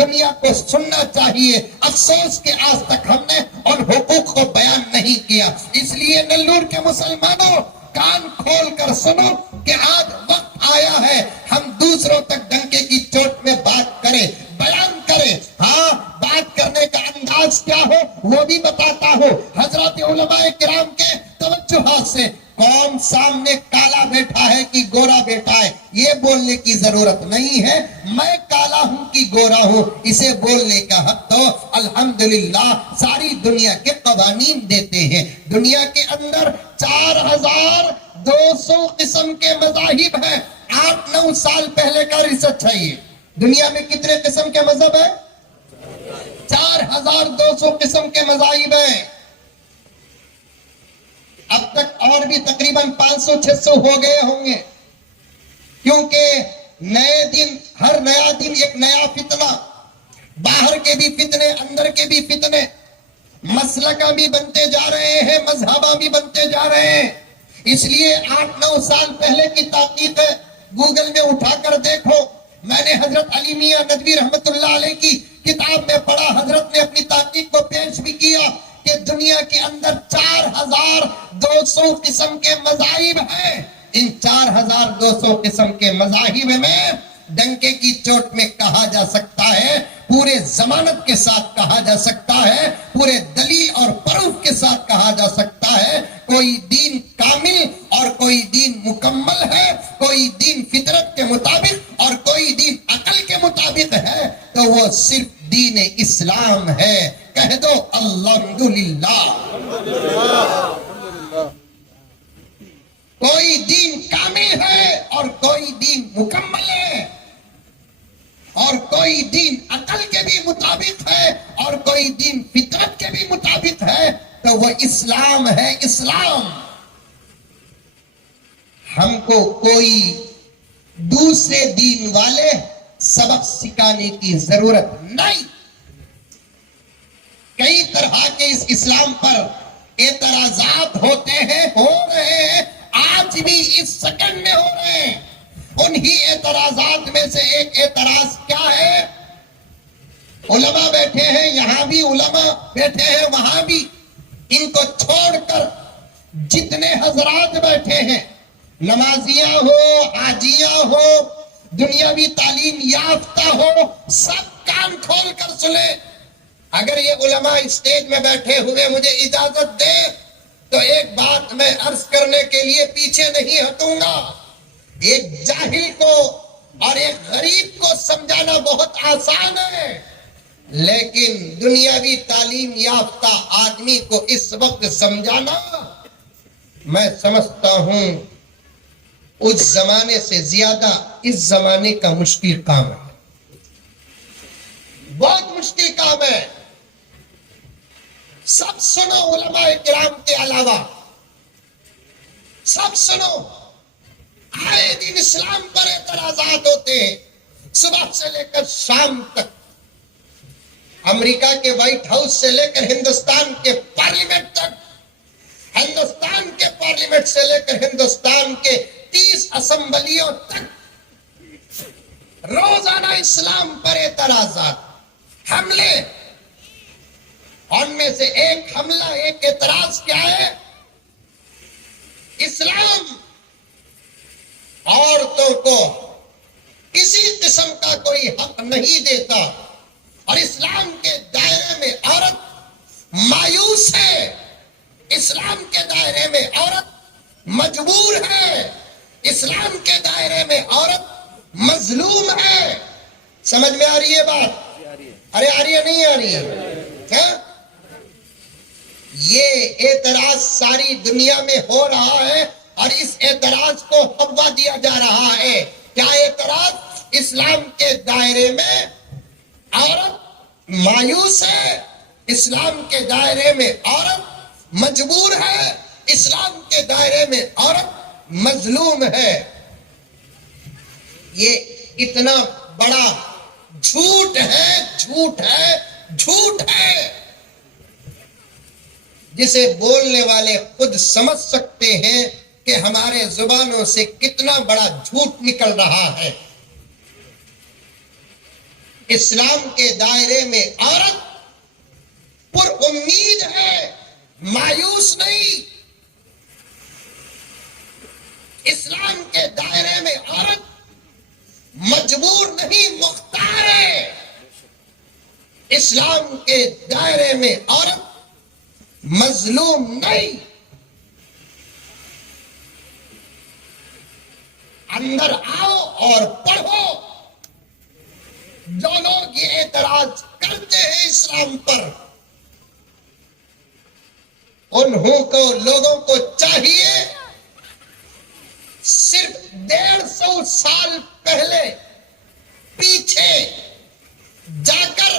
دنیا کو سننا چاہیے. افسوس کہ آج تک ہم نے ان حقوق کو بیان نہیں کیا. اس لیے نلور کے مسلمانوں کان کھول کر سنو کہ آج وقت آیا ہے ہم دوسروں تک ڈنکے کی چوٹ میں بات کریں, بیان کریں. ہاں, بات کرنے کا انداز کیا ہو وہ بھی بتاتا ہوں. حضرات علماء کرام کے توجہات سے قوم سامنے کالا بیٹھا ہے کہ گورا بیٹھا ہے یہ بولنے کی ضرورت نہیں ہے. میں کالا ہوں کہ گورا ہوں اسے بولنے کا حق تو الحمدللہ ساری دنیا کے قوانین دیتے ہیں. دنیا کے اندر 4200 قسم کے مذاہب ہیں. 8-9 سال پہلے کا ریسرچ ہے. یہ دنیا میں کتنے قسم کے مذہب ہیں؟ 4200 قسم کے مذاہب ہیں. اب تک اور بھی تقریباً 500-600 ہو گئے ہوں گے, کیونکہ نئے دن, ہر نیا دن ایک نیا فتنہ, باہر کے بھی فتنے, اندر کے بھی فتنے, مسلکاں بھی بنتے جا رہے ہیں, مذہباں بھی بنتے جا رہے ہیں. اس لیے 8-9 سال پہلے کی تحقیق ہے, گوگل میں اٹھا کر دیکھو. میں نے حضرت علی میاں ندوی رحمت اللہ علیہ کی کتاب میں پڑھا, حضرت نے اپنی تحقیق کو پیش بھی کیا کہ دنیا کے اندر 4200 قسم کے مذاہب ہیں. ان 4200 قسم کے مذاہب میں ڈنکے کی چوٹ میں کہا جا سکتا ہے, پورے ضمانت کے ساتھ کہا جا سکتا ہے, پورے دلیل اور پروف کے ساتھ کہا جا سکتا ہے, کوئی دین کامل اور کوئی دین مکمل ہے, کوئی دین فطرت کے مطابق اور کوئی دین عقل کے مطابق ہے, تو وہ صرف دین اسلام ہے. کہہ دو الحمدللہ. کوئی دین کامل ہے اور کوئی دین مکمل ہے, اور کوئی دین عقل کے بھی مطابق ہے اور کوئی دین فطرت کے بھی مطابق ہے, تو وہ اسلام ہے. اسلام. ہم کو کوئی دوسرے دین والے سبق سکھانے کی ضرورت نہیں. کئی طرح کے اس اسلام پر اعتراضات ہوتے ہیں, ہو رہے ہیں, آج بھی اس سیکنڈ میں ہو رہے ہیں. انہی اعتراضات میں سے ایک اعتراض کیا ہے؟ علماء بیٹھے ہیں, یہاں بھی علماء بیٹھے ہیں, وہاں بھی. ان کو چھوڑ کر جتنے حضرات بیٹھے ہیں, نمازیاں ہو, حاجیاں ہو, دنیاوی تعلیم یافتہ ہو, سب کان کھول کر سنیں. اگر یہ علماء اسٹیج میں بیٹھے ہوئے مجھے اجازت دے تو ایک بات میں عرض کرنے کے لیے پیچھے نہیں ہٹوں گا. ایک جاہل کو اور ایک غریب کو سمجھانا بہت آسان ہے, لیکن دنیاوی تعلیم یافتہ آدمی کو اس وقت سمجھانا میں سمجھتا ہوں اس زمانے سے زیادہ اس زمانے کا مشکل کام ہے. بہت مشکل کام ہے. سب سنو علماء کرام کے علاوہ, سب سنو. آئے دن اسلام پر اعتراضات ہوتے ہیں صبح سے لے کر شام تک. امریکہ کے وائٹ ہاؤس سے لے کر ہندوستان کے پارلیمنٹ تک, ہندوستان کے پارلیمنٹ سے لے کر ہندوستان کے 30 اسمبلیوں تک روزانہ اسلام پر اعتراضات, حملے. ان میں سے ایک حملہ, ایک اعتراض کیا ہے؟ اسلام عورتوں کو کسی قسم کا کوئی حق نہیں دیتا, اور اسلام کے دائرے میں عورت مایوس ہے, اسلام کے دائرے میں عورت مجبور ہے, اسلام کے دائرے میں عورت مظلوم ہے. سمجھ میں آ رہی ہے بات؟ ارے آ رہی ہے نہیں آ رہی ہے کیا؟ یہ اعتراض ساری دنیا میں ہو رہا ہے, اور اس اعتراض کو ہوا دیا جا رہا ہے. کیا اعتراض؟ اسلام کے دائرے میں عورت مایوس ہے, اسلام کے دائرے میں عورت مجبور ہے, اسلام کے دائرے میں عورت مظلوم ہے. یہ اتنا بڑا جھوٹ ہے, جھوٹ ہے, جھوٹ ہے, جسے بولنے والے خود سمجھ سکتے ہیں کہ ہمارے زبانوں سے کتنا بڑا جھوٹ نکل رہا ہے. اسلام کے دائرے میں عورت پر امید ہے، مایوس نہیں۔ اسلام کے دائرے میں عورت مجبور نہیں، مختار ہے۔ اسلام کے دائرے میں عورت مظلوم نہیں۔ اندر آؤ اور پڑھو۔ جو لوگ یہ اعتراض کرتے ہیں اسلام پر، لوگوں کو چاہیے صرف 150 سال پہلے پیچھے جا کر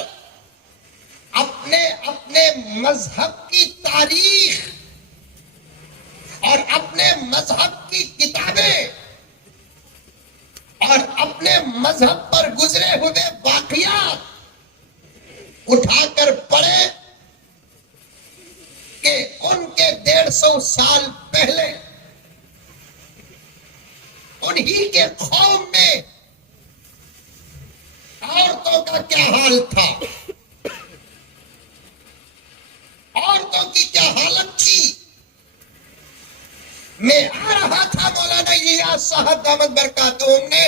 اپنے اپنے مذہب کی تاریخ اور اپنے مذہب کی کتابیں اور اپنے مذہب پر گزرے ہوئے واقعات اٹھا کر پڑھے کہ ان کے 150 سال پہلے انہی کے قوم میں عورتوں کا کیا حال تھا، عورتوں کی کیا حالت تھی۔ میں آ رہا تھا، مولانا الیاس صاحب دامت برکاتہم نے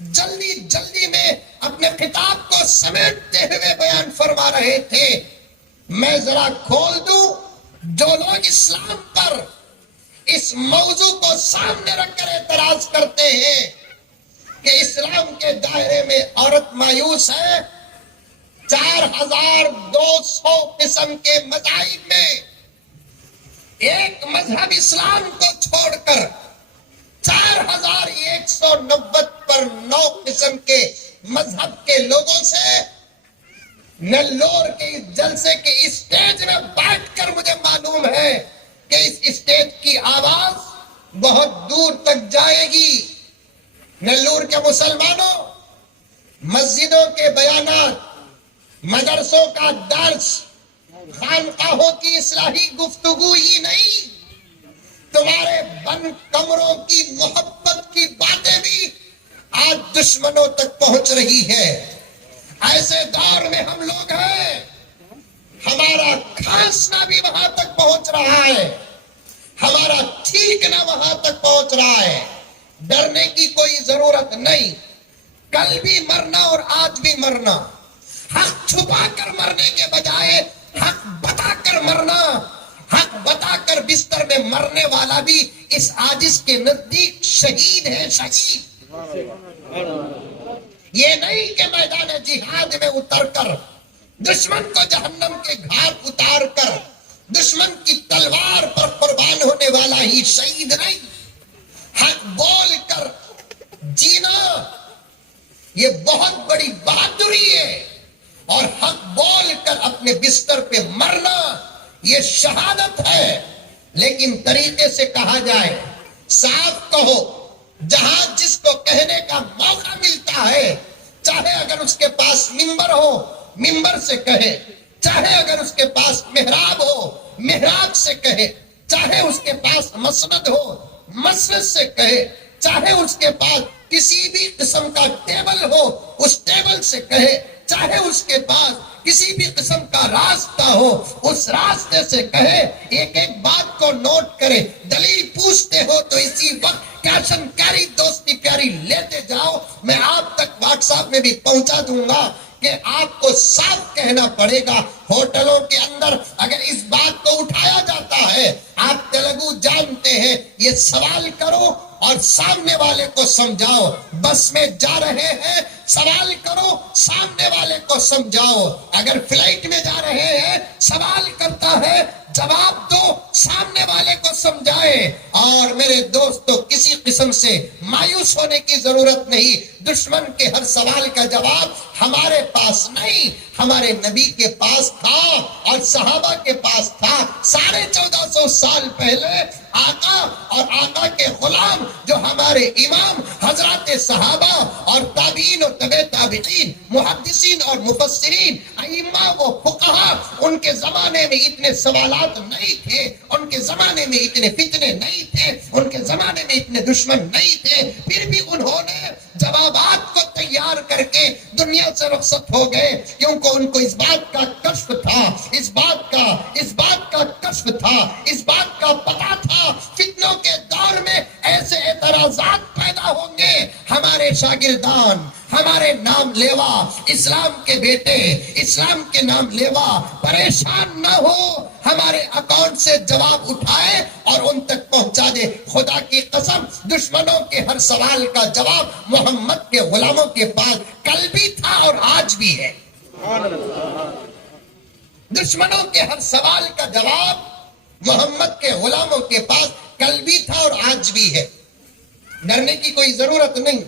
جلدی میں اپنے خطاب کو سمیٹتے ہوئے بیان فرما رہے تھے۔ میں ذرا کھول دوں، جو لوگ اسلام پر اس موضوع کو سامنے رکھ کر اعتراض کرتے ہیں کہ اسلام کے دائرے میں عورت مایوس ہے، 4200 قسم کے مذاہب میں ایک مذہب اسلام کو چھوڑ کر 4190 پر 9 قسم کے مذہب کے لوگوں سے نلور کے اس جلسے کے اسٹیج میں بیٹھ کر مجھے معلوم ہے کہ اس اسٹیج کی آواز بہت دور تک جائے گی۔ نلور کے مسلمانوں، مسجدوں کے بیانات، مدرسوں کا درس، خانقاہوں کی اصلاحی گفتگو ہی نہیں، تمہارے بند کمروں کی محبت کی باتیں بھی آج دشمنوں تک پہنچ رہی ہے۔ ایسے دور میں ہم لوگ ہیں، ہمارا کھانسنا بھی وہاں تک پہنچ رہا ہے، ہمارا چھینکنا وہاں تک پہنچ رہا ہے۔ ڈرنے کی کوئی ضرورت نہیں، کل بھی مرنا اور آج بھی مرنا، حق چھپا کر مرنے کے بجائے حق بتا کر مرنا، حق بتا کر بستر میں مرنے والا بھی اس عاجز کے نزدیک شہید ہے، شہید۔ یہ نہیں کہ میدان جہاد میں اتر کر دشمن کو جہنم کے گھاٹ اتار کر دشمن کی تلوار پر قربان ہونے والا ہی شہید نہیں، حق بول کر جینا یہ بہت بڑی بہادری ہے، اور حق بول کر اپنے بستر پہ مرنا یہ شہادت ہے۔ لیکن طریقے سے کہا جائے، صاف کہو، جہاں جس کو کہنے کا موقع ملتا ہے، چاہے اگر اس کے پاس منبر ہو منبر سے کہے، چاہے اگر اس کے پاس محراب ہو محراب سے کہے، چاہے اس کے پاس مسند ہو مسند سے کہے، چاہے اس کے پاس کسی بھی قسم کا ٹیبل ہو اس ٹیبل سے کہے، چاہے اس کے پاس کسی بھی قسم کا راستہ ہو اس راستے سے کہے، ایک ایک بات کو نوٹ کرے۔ دلیل پوچھتے ہو تو اسی وقت کیشن کیری دوستی پیاری لیتے جاؤ، میں آپ تک واٹس ایپ میں بھی پہنچا دوں گا کہ آپ کو صاف کہنا پڑے گا۔ ہوٹلوں کے اندر اگر اس بات کو اٹھایا جاتا ہے، آپ تیلگو جانتے ہیں، یہ سوال کرو اور سامنے والے کو سمجھاؤ۔ بس میں جا رہے ہیں، سوال کرو، سامنے والے کو سمجھاؤ۔ اگر فلائٹ میں جا رہے ہیں، سوال کرتا ہے، جواب دو، سامنے والے کو سمجھائے۔ اور میرے دوستو، کسی قسم سے مایوس ہونے کی ضرورت نہیں، دشمن کے ہر سوال کا جواب ہمارے پاس نہیں، ہمارے نبی کے پاس تھا اور صحابہ کے پاس تھا۔ 1450 سال پہلے آقا اور آقا کے غلام جو ہمارے امام حضرات صحابہ اور تابعین و تبع تابعین، محدثین اور مفسرین، ائمہ و فقہا، ان کے زمانے میں اتنے سوالات نہیں تھے، ان کے زمانے میں اتنے فتنے نہیں تھے، ان کے زمانے میں اتنے دشمن نہیں تھے، پھر بھی انہوں نے جوابات کو تیار کر کے دنیا سے رخصت ہو گئے، کیونکہ ان کو اس بات کا کشف تھا، اس بات کا کشف تھا، اس بات کا پتہ تھا فتنوں کے دور میں ایسے اعتراضات پیدا ہوں گے، ہمارے شاگردان، ہمارے نام لیوا، اسلام کے بیٹے، اسلام کے نام لیوا پریشان نہ ہو، ہمارے اکاؤنٹ سے جواب اٹھائے اور ان تک پہنچا دے۔ خدا کی قسم، دشمنوں کے ہر سوال کا جواب محمد کے غلاموں کے پاس کل بھی تھا اور آج بھی ہے۔ دشمنوں کے ہر سوال کا جواب محمد کے غلاموں کے پاس کل بھی تھا اور آج بھی ہے۔ ڈرنے کی کوئی ضرورت نہیں۔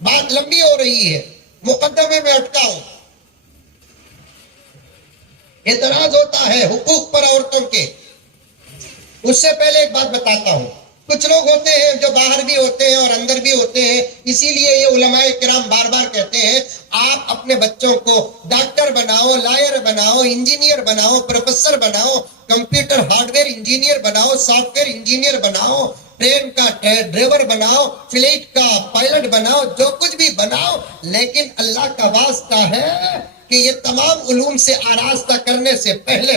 بات لمبی ہو رہی ہے، مقدمے میں اٹکا ہوں۔ اعتراض ہوتا ہے حقوق پر عورتوں کے، اس سے پہلے ایک بات بتاتا ہوں۔ کچھ لوگ ہوتے ہیں جو باہر بھی ہوتے ہیں اور اندر بھی ہوتے ہیں، اسی لیے یہ علماء کرام بار بار کہتے ہیں آپ اپنے بچوں کو ڈاکٹر بناؤ، لائر بناؤ، انجینئر بناؤ، پروفیسر بناؤ، کمپیوٹر ہارڈ ویئر انجینئر بناؤ، سافٹ ویئر انجینئر بناؤ، ٹرین کا ڈرائیور بناؤ، فلائٹ کا پائلٹ بناؤ، جو کچھ بھی بناؤ، لیکن اللہ کا واسطہ ہے کہ یہ تمام علوم سے آراستہ کرنے سے پہلے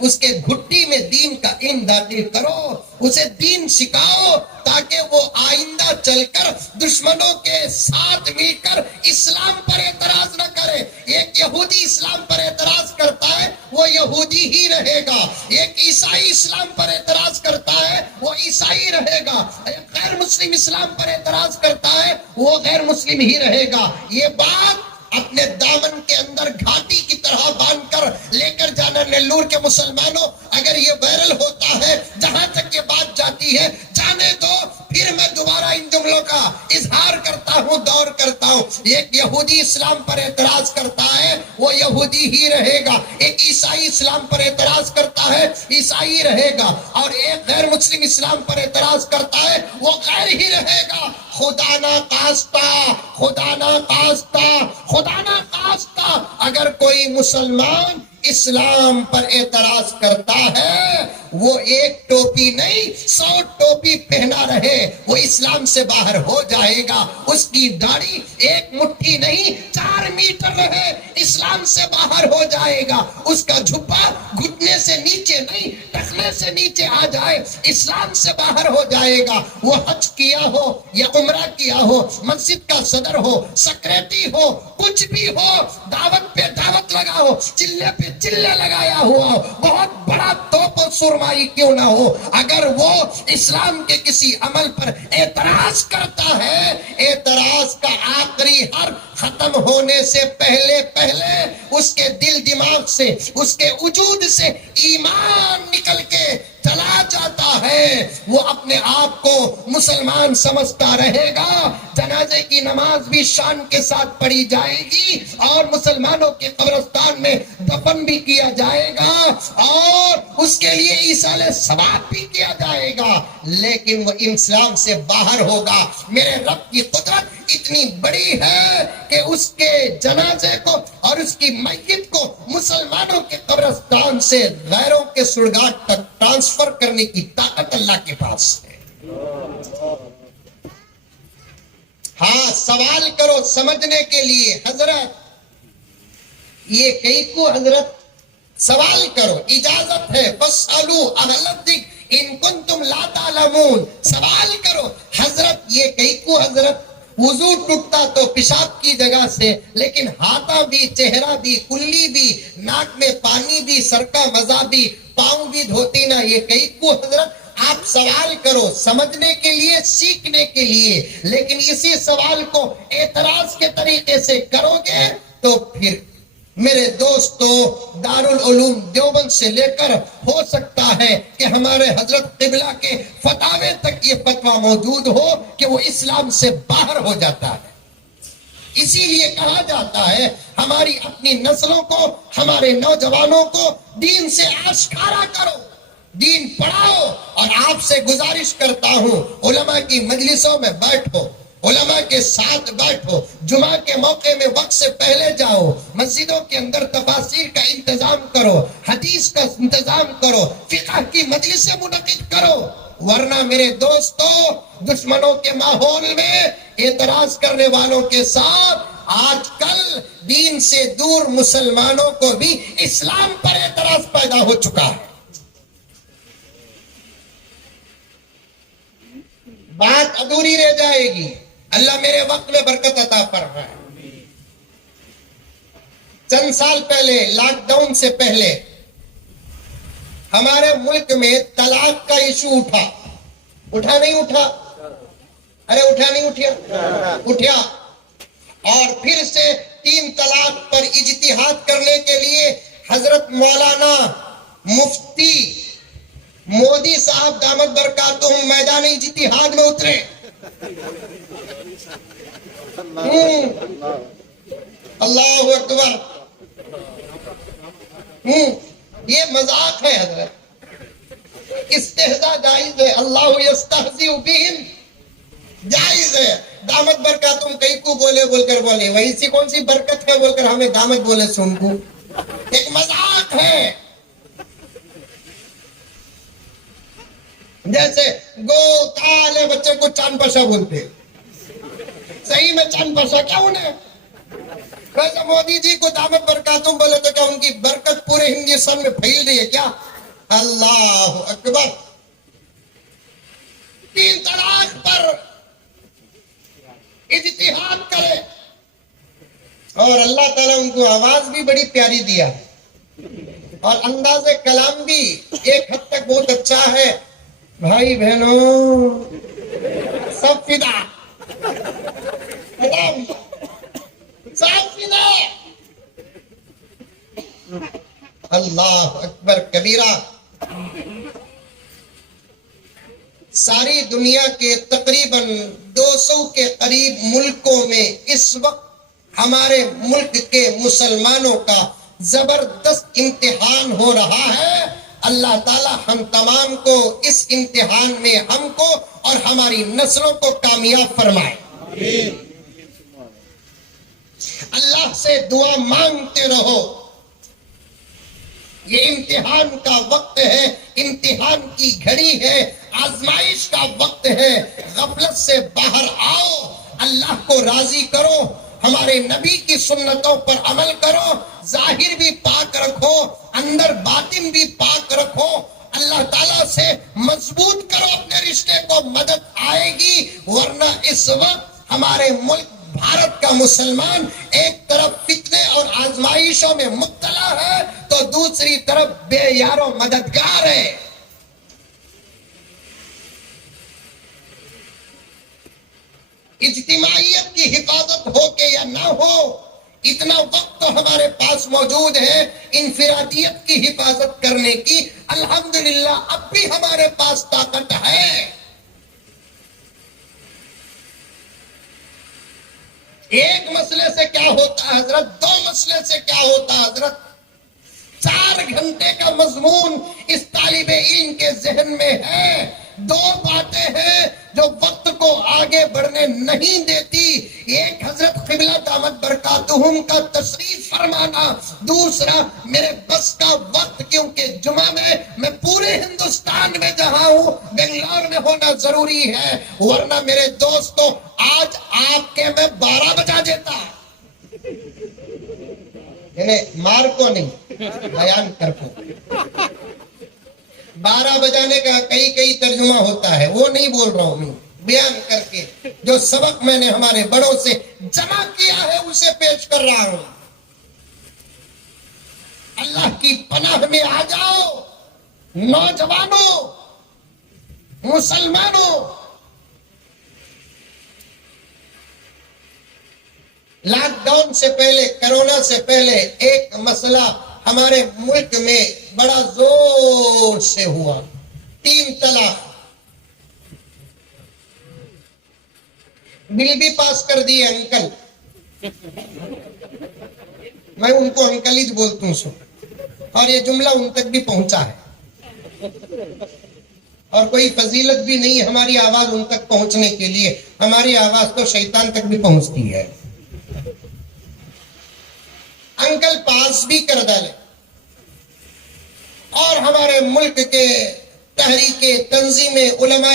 اس کے گھٹی میں دین کا علم داخل کرو، اسے دین سکھاؤ، تاکہ وہ آئندہ چل کر دشمنوں کے ساتھ مل کر اسلام پر اعتراض نہ کرے۔ ایک یہودی اسلام پر اعتراض کرتا ہے، وہ یہودی ہی رہے گا۔ ایک عیسائی اسلام پر اعتراض کرتا ہے، وہ عیسائی رہے گا۔ ایک غیر مسلم اسلام پر اعتراض کرتا ہے، وہ غیر مسلم ہی رہے گا۔ یہ بات اپنے دامن کے اندر گھاٹی کی طرح باندھ کر لے کر جانا۔ نیلور کے مسلمانوں، اگر یہ وائرل ہوتا ہے، جہاں تک یہ بات جاتی ہے، جانے دو، پھر میں دوبارہ ان جملوں کا اظہار کرتا ہوں، دور کرتا ہوں۔ ایک یہودی اسلام پر اعتراض کرتا ہے، وہ یہودی ہی رہے گا۔ ایک عیسائی اسلام پر اعتراض کرتا ہے، عیسائی رہے گا۔ اور ایک غیر مسلم اسلام پر اعتراض کرتا ہے، وہ غیر ہی رہے گا۔ خدا نہ خواستہ، خدا نہ خواستہ، خدا نہ خواستہ اگر کوئی مسلمان اسلام پر اعتراض کرتا ہے، وہ ایک ٹوپی نہیں 100 ٹوپی پہنا رہے، وہ اسلام سے باہر ہو جائے گا۔ اس کی داڑھی ایک مٹھی نہیں 4 میٹر رہے، اسلام سے باہر ہو جائے گا۔ اس کا جھپا گھٹنے سے نیچے نہیں، ٹخنے سے نیچے آ جائے، اسلام سے باہر ہو جائے گا۔ وہ حج کیا ہو یا عمرہ کیا ہو، مسجد کا صدر ہو، سیکریٹری ہو، کچھ بھی ہو، دعوت پہ دعوت لگا ہو، چلے پہ چلے لگایا ہوا ہو، بہت بڑا توپ و سرمائی کیوں نہ ہو، اگر وہ اسلام کے کسی عمل پر اعتراض کرتا ہے، اعتراض کا آخری حرف ختم ہونے سے پہلے اس کے دل دماغ سے، اس کے وجود سے ایمان نکل کے چلا جاتا ہے، وہ اپنے آپ کو مسلمان سمجھتا رہے گا۔ جنازے کی نماز بھی شان کے ساتھ پڑھی جائے گی اور مسلمانوں کے قبرستان میں دفن بھی کیا جائے گا اور اس کے لیے ایصال ثواب بھی کیا جائے گا، لیکن وہ اسلام سے باہر ہوگا۔ میرے رب کی قدرت اتنی بڑی ہے کہ اس کے جنازے کو اور اس کی میت کو مسلمانوں کے قبرستان سے غیروں کے سڑگاٹ تک ٹرانسفر کرنے کی طاقت اللہ کے پاس ہے۔ ہاں، سوال کرو سمجھنے کے لیے۔ حضرت یہ کئی کو حضرت سوال کرو، اجازت ہے، فاسألوا اہل الذکر ان کنتم لا تعلمون، سوال کرو۔ حضرت یہ کئی کو حضرت وضو ٹوٹتا تو پیشاب کی جگہ سے، لیکن ہاتھا بھی، چہرہ بھی، کلی بھی، ناک میں پانی بھی، سر کا مزہ بھی، پاؤں بھی دھوتی نہ، یہ کئی کو حضرت آپ سوال کرو سمجھنے کے لیے، سیکھنے کے لیے، لیکن اسی سوال کو اعتراض کے طریقے سے کرو گے تو پھر میرے دوستو، دارالعلوم دیوبند سے لے کر ہو سکتا ہے کہ ہمارے حضرت قبلہ کے فتاوے تک یہ فتویٰ موجود ہو کہ وہ اسلام سے باہر ہو جاتا ہے۔ اسی لیے کہا جاتا ہے ہماری اپنی نسلوں کو، ہمارے نوجوانوں کو دین سے آشکارا کرو، دین پڑھاؤ، اور آپ سے گزارش کرتا ہوں علماء کی مجلسوں میں بیٹھو، علماء کے ساتھ بیٹھو، جمعہ کے موقع میں وقت سے پہلے جاؤ، مسجدوں کے اندر تفاسیر کا انتظام کرو، حدیث کا انتظام کرو، فقہ کی مجلسیں منعقد کرو، ورنہ میرے دوستو دشمنوں کے ماحول میں اعتراض کرنے والوں کے ساتھ آج کل دین سے دور مسلمانوں کو بھی اسلام پر اعتراض پیدا ہو چکا ہے۔ بات ادھوری رہ جائے گی۔ اللہ میرے وقت میں برکت عطا فرمائے۔ چند سال پہلے لاک ڈاؤن سے پہلے ہمارے ملک میں طلاق کا ایشو اٹھا نہیں اٹھا؟ ارے اٹھا نہیں اٹھا؟ اور پھر سے 3 طلاق پر اجتہاد کرنے کے لیے حضرت مولانا مفتی مودی صاحب دامت برکاتہم میدان اجتہاد میں اترے۔ اللہ اکبر۔ یہ مذاق ہے حضرت، استہزاء جائز ہے، اللہ یستہزئ بہم جائز ہے۔ دامت برکاتہم کئی کو بولے بول کر بولے، وہی سی کون سی برکت ہے بول کر ہمیں دامت بولے سن کو، ایک مذاق ہے۔ جیسے گو کالے بچے کو چاند پاشا بولتے، صحیح میں چاند پاشا کیا انہیں؟ ویسے مودی جی کو دامت برکاتہم بولے تو کیا ان کی برکت پورے ہندوستان میں پھیل رہی ہے کیا؟ اللہ اکبر۔ 3 طلاق پر اجتہاد کرے، اور اللہ تعالیٰ ان کو آواز بھی بڑی پیاری دیا اور انداز کلام بھی ایک حد تک بہت اچھا ہے۔ بھائی بہنوں سب فدا، سب فدا۔ اللہ اکبر کبیرہ۔ ساری دنیا کے تقریباً 200 کے قریب ملکوں میں اس وقت ہمارے ملک کے مسلمانوں کا زبردست امتحان ہو رہا ہے۔ اللہ تعالی ہم تمام کو اس امتحان میں ہم کو اور ہماری نسلوں کو کامیاب فرمائے۔ اللہ سے دعا مانگتے رہو۔ یہ امتحان کا وقت ہے، امتحان کی گھڑی ہے، آزمائش کا وقت ہے۔ غفلت سے باہر آؤ، اللہ کو راضی کرو، ہمارے نبی کی سنتوں پر عمل کرو، ظاہر بھی پاک رکھو، اندر باطن بھی پاک رکھو، اللہ تعالیٰ سے مضبوط کرو اپنے رشتے کو، مدد آئے گی۔ ورنہ اس وقت ہمارے ملک بھارت کا مسلمان ایک طرف فتنے اور آزمائشوں میں مبتلا ہے تو دوسری طرف بے یار و مددگار ہے۔ اجتماعیت کی حفاظت ہو کے یا نہ ہو، اتنا وقت تو ہمارے پاس موجود ہے انفرادیت کی حفاظت کرنے کی۔ الحمدللہ اب بھی ہمارے پاس طاقت ہے۔ ایک مسئلے سے کیا ہوتا ہے حضرت، 2 مسئلے سے کیا ہوتا ہے حضرت؟ 4 گھنٹے کا مضمون اس طالب علم کے ذہن میں ہے، 2 باتیں ہیں جو وقت کو آگے بڑھنے نہیں دیتی۔ ایک حضرت قبلہ دامت برکاتہم کا تشریف فرمانا، دوسرا میرے بس کا وقت، کیونکہ جمعہ میں پورے ہندوستان میں جہاں ہوں بنگلور میں ہونا ضروری ہے، ورنہ میرے دوستو آج آپ کے میں 12 بجا دیتا، یعنی مار کو نہیں بیان کر کو۔ 12 بجانے کا کئی ترجمہ ہوتا ہے، وہ نہیں بول رہا ہوں میں، بیان کر کے جو سبق میں نے ہمارے بڑوں سے جمع کیا ہے اسے پیش کر رہا ہوں۔ اللہ کی پناہ میں آ جاؤ نوجوانوں، مسلمانوں۔ لاک ڈاؤن سے پہلے، کرونا سے پہلے ایک مسئلہ ہمارے ملک میں بڑا زور سے ہوا، 3 طلاق۔ بل بھی پاس کر دیے انکل، میں ان کو انکل ہی بولتا ہوں، اور یہ جملہ ان تک بھی پہنچا ہے۔ اور کوئی فضیلت بھی نہیں ہماری آواز ان تک پہنچنے کے لیے. ہماری آواز تو شیطان تک بھی پہنچتی ہے. انکل پاس بھی کر ڈالے اور ہمارے ملک کے تحریک تنظیم علماء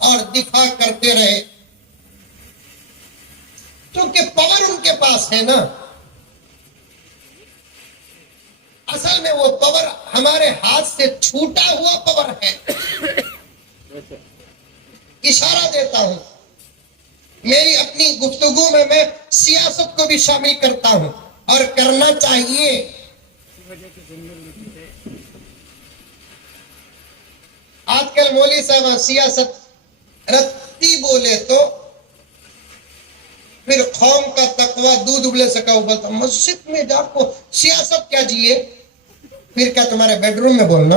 اور دفاع کرتے رہے کیونکہ پاور ان کے پاس ہے نا. اصل میں وہ پاور ہمارے ہاتھ سے چھوٹا ہوا پاور ہے. اشارہ دیتا ہوں میری اپنی گفتگو میں سیاست کو بھی شامل کرتا ہوں اور کرنا چاہیے. آج کل مولوی صاحب سیاست رتی بولے تو پھر قوم کا تقوی دودھ ابلے سکا ابلتا. مسجد میں جا کو سیاست کیا جیے پھر کیا تمہارے بیڈ روم میں بولنا.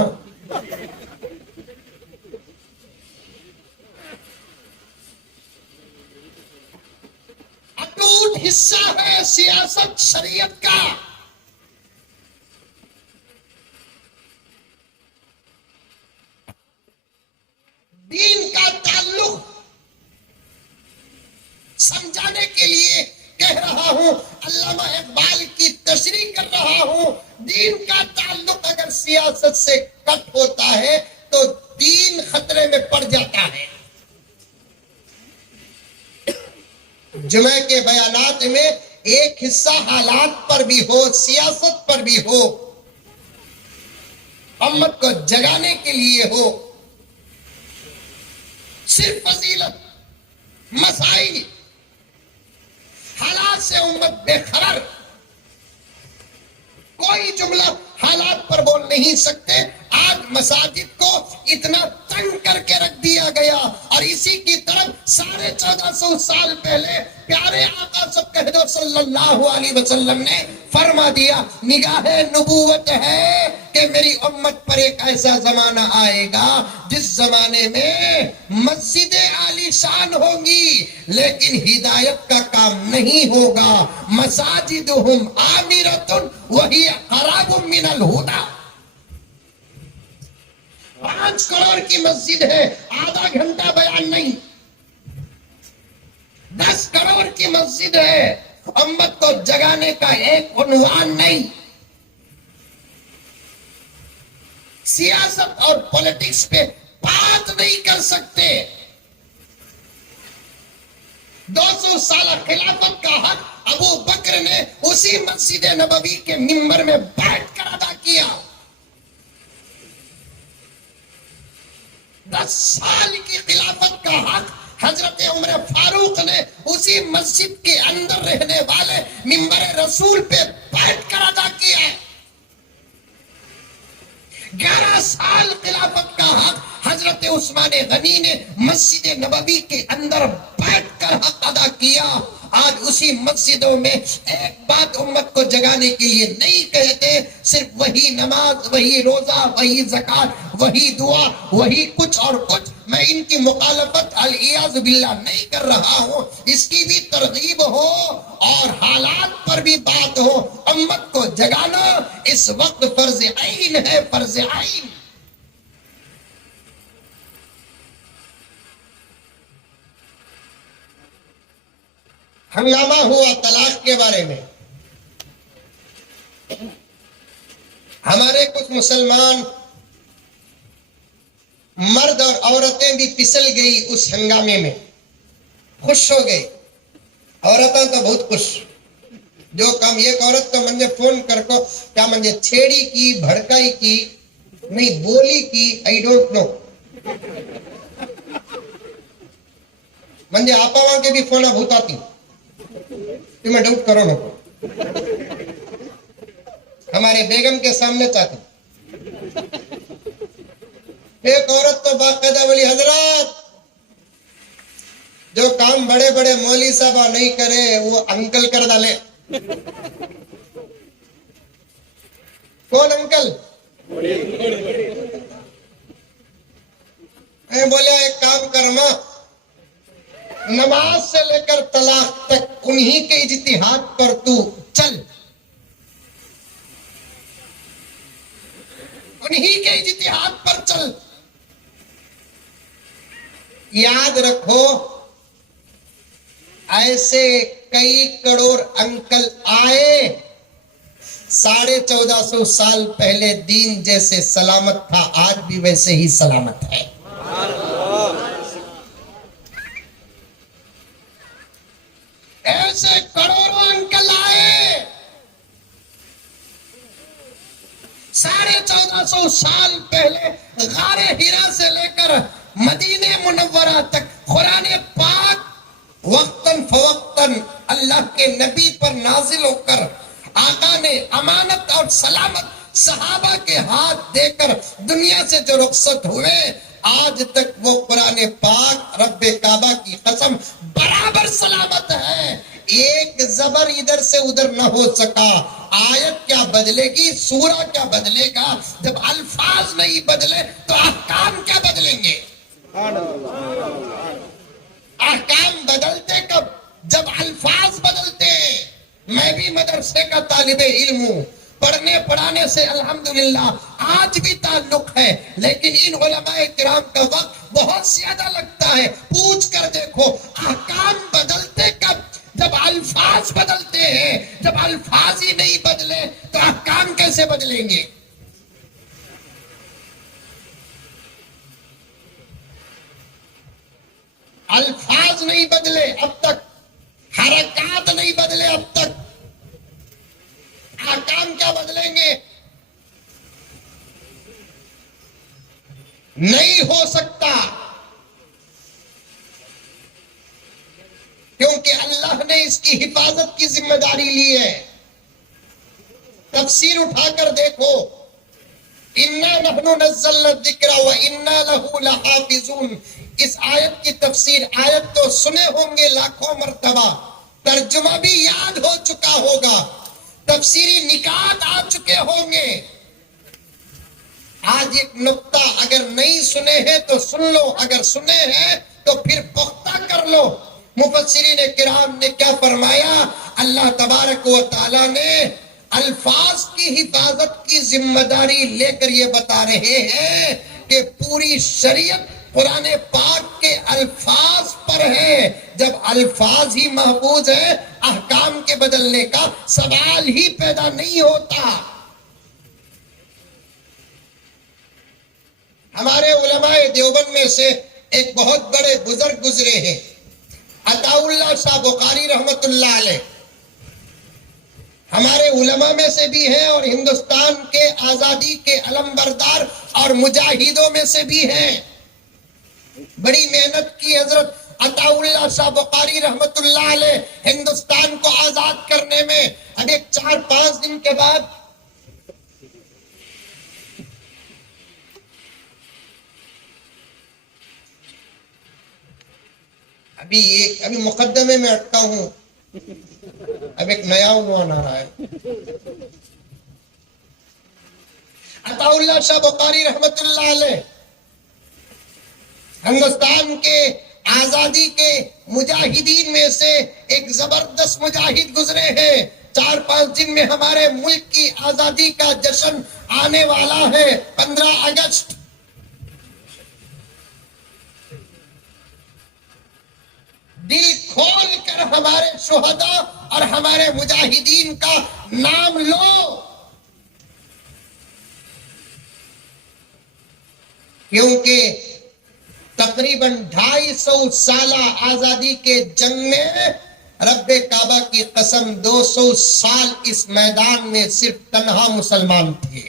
اٹوٹ حصہ ہے سیاست شریعت کا. دین کا تعلق سمجھانے کے لیے کہہ رہا ہوں. علامہ اقبال کی تشریح کر رہا ہوں. دین کا تعلق اگر سیاست سے کٹ ہوتا ہے تو دین خطرے میں پڑ جاتا ہے. جمعہ کے بیانات میں ایک حصہ حالات پر بھی ہو, سیاست پر بھی ہو, امت کو جگانے کے لیے ہو. صرف فضیلت, مسائل, حالات سے امت بے خبر. کوئی جملہ حالات پر بول نہیں سکتے. آج مساجد کو اتنا تنگ کر کے رکھ دیا گیا اور اسی کی طرف 1450 سال پہلے پیارے آقا سب کہہ دو صلی اللہ علیہ وسلم نے فرما دیا نگاہ نبوت ہے کہ میری امت پر ایک ایسا زمانہ آئے گا جس زمانے میں مسجدیں عالی شان ہوں گی لیکن ہدایت کا کام نہیں ہوگا. مساجدہم عامرۃ وہی قراب من الہدی. 5 کروڑ کی مسجد ہے, آدھا گھنٹہ بیان نہیں. 10 کروڑ کی مسجد ہے, امت کو جگانے کا ایک عنوان نہیں. سیاست اور پولیٹکس پہ بات نہیں کر سکتے. 200 سالہ خلافت کا حق ابو بکر نے اسی مسجد نبوی کے منبر میں بیٹھ کر ادا کیا. 10 سال کی خلافت کا حق حضرت عمر فاروق نے اسی مسجد کے اندر رہنے والے منبر رسول پہ بیٹھ کر ادا کیا. 11 سال خلافت کا حق حضرت عثمان غنی نے مسجد نبوی کے اندر بیٹھ کر حق ادا کیا. آج اسی مسجدوں میں ایک بات امت کو جگانے کے لیے نہیں کہتے, صرف وہی نماز, وہی روزہ, وہی زکات, وہی دعا, وہی کچھ اور کچھ. میں ان کی مخالفت العیاذ باللہ نہیں کر رہا ہوں, اس کی بھی ترغیب ہو اور حالات پر بھی بات ہو. امت کو جگانا اس وقت فرض عین ہے, فرض عین. ہنگامہ ہوا طلاق کے بارے میں. ہمارے کچھ مسلمان مرد اور عورتیں بھی پسل گئی اس ہنگامے میں, خوش ہو گئی. عورتیں تو بہت خوش, جو کام ایک عورت تو منجھے فون کر کو کیا منجھے چھیڑی کی, بھڑکائی کی, نہیں بولی کی, I don't know. منجھے آپا وہاں کے بھی فونا بھوت آتی تمہیں ڈاؤٹ کرو نا. ہمارے بیگم کے سامنے چاہتی. ایک عورت تو باقاعدہ بولی حضرات جو کام بڑے بڑے مولوی صاحب نہیں کرے وہ انکل کر ڈالے. کون انکل؟ بولے ایک کام کر ماں, نماز سے لے کر طلاق تک انہی کے اجتہاد پر تو چل, انہی کے اجتہاد پر چل. یاد رکھو ایسے کئی کروڑ انکل آئے 1450 سال پہلے دین جیسے سلامت تھا آج بھی ویسے ہی سلامت ہے. ایسے کروڑوں انکل آئے 1450 سال پہلے غار ہیرا سے لے کر مدینہ منورہ تک قرآن پاک وقتاً فوقتاً اللہ کے نبی پر نازل ہو کر آقا نے امانت اور سلامت صحابہ کے ہاتھ دے کر دنیا سے جو رخصت ہوئے آج تک وہ قرآن پاک رب کعبہ کی قسم برابر سلامت ہے. ایک زبر ادھر سے ادھر نہ ہو سکا. آیت کیا بدلے گی, سورہ کیا بدلے گا؟ جب الفاظ نہیں بدلے تو احکام کیا بدلیں گے؟ احکام بدلتے کب؟ جب الفاظ بدلتے ہیں. میں بھی مدرسے کا طالب علم ہوں, پڑھنے پڑھانے سے الحمدللہ آج بھی تعلق ہے, لیکن ان علماء کرام کا وقت بہت زیادہ لگتا ہے. پوچھ کر دیکھو احکام بدلتے کب؟ جب الفاظ بدلتے ہیں. جب الفاظ ہی نہیں بدلے تو احکام کیسے بدلیں گے؟ الفاظ نہیں بدلے اب تک, حرکات نہیں بدلے اب تک, احکام کیا بدلیں گے؟ نہیں ہو سکتا, کیونکہ اللہ نے اس کی حفاظت کی ذمہ داری لی ہے. تفسیر اٹھا کر دیکھو, اِنَّا نَحْنُ نَزَّلْنَا الذِّكْرَ وَإِنَّا لَهُ لَحَافِظُونَ. اس آیت کی تفسیر, آیت تو سنے ہوں گے لاکھوں مرتبہ, ترجمہ بھی یاد ہو چکا ہوگا, تفسیری نکات آ چکے ہوں گے. آج ایک نقطہ اگر نہیں سنے ہیں تو سن لو, اگر سنے ہیں تو پھر پختہ کر لو. مفسرین کرام نے کیا فرمایا؟ اللہ تبارک و تعالی نے الفاظ کی حفاظت کی ذمہ داری لے کر یہ بتا رہے ہیں کہ پوری شریعت قرآن پاک کے الفاظ پر ہے. جب الفاظ ہی محفوظ ہے احکام کے بدلنے کا سوال ہی پیدا نہیں ہوتا. ہمارے علماء دیوبند میں سے ایک بہت بڑے بزرگ گزرے ہیں, عطا اللہ شاہ بخاری رحمت اللہ علیہ. ہمارے علماء میں سے بھی ہیں اور ہندوستان کے آزادی کے علم بردار اور مجاہدوں میں سے بھی ہیں. بڑی محنت کی حضرت عطا اللہ شاہ بخاری رحمت اللہ علیہ ہندوستان کو آزاد کرنے میں. اب ایک 4-5 دن کے بعد ابھی مقدمے میں اٹکا ہوں, اب ایک نیا عنوان آ رہا ہے. عطا اللہ شاہ بخاری رحمت اللہ علیہ ہندوستان کے آزادی کے مجاہدین میں سے ایک زبردست مجاہد گزرے ہیں. 4-5 دن میں ہمارے ملک کی آزادی کا جشن آنے والا ہے, 15 اگست. دل کھول کر ہمارے شہداء اور ہمارے مجاہدین کا نام لو, کیونکہ تقریباً 250 سالہ آزادی کے جنگ میں رب کعبہ کی قسم 200 سال اس میدان میں صرف تنہا مسلمان تھے.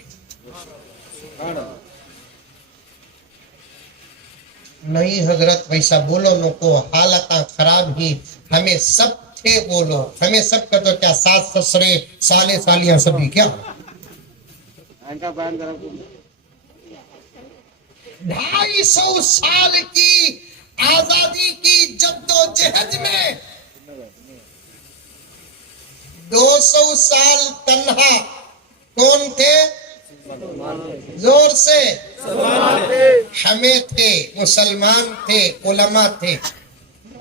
نہیں حضرت ویسا بولو نو کو, حالت خراب ہی, ہمیں سب تھے بولو, ہمیں سب کا تو کیا ساس سسرے سالے سالیاں سبھی کیا. 250 سال کی آزادی کی جدوجہد میں 200 سال تنہا کون تھے؟ زور سے ہمیں تھے, مسلمان تھے, علماء تھے.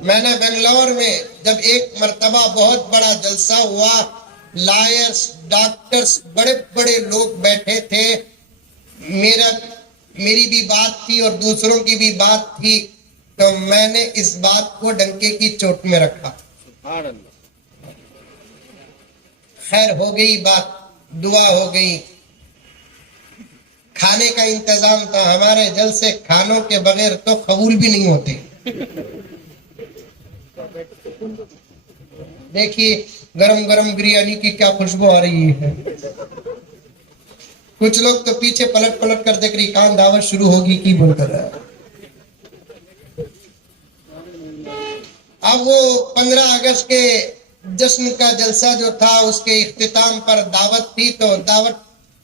میں نے بنگلور میں جب ایک مرتبہ بہت بڑا جلسہ ہوا, لائرز, ڈاکٹرز, بڑے بڑے لوگ بیٹھے تھے, میری بھی بات تھی اور دوسروں کی بھی بات تھی. تو میں نے اس بات کو ڈنکے کی چوٹ میں رکھا. خیر ہو گئی بات, دعا ہو گئی. کھانے کا انتظام تھا. ہمارے جلسے کھانوں کے بغیر تو قبول بھی نہیں ہوتے. دیکھیے گرم گرم بریانی کی کیا خوشبو آ رہی ہے. کچھ لوگ تو پیچھے پلٹ پلٹ کر دیکھ رہی, کہاں دعوت شروع ہوگی کی بول کر رہا ہے. اب وہ 15 اگست کے جشن کا جلسہ جو تھا اس کے اختتام پر دعوت تھی, تو دعوت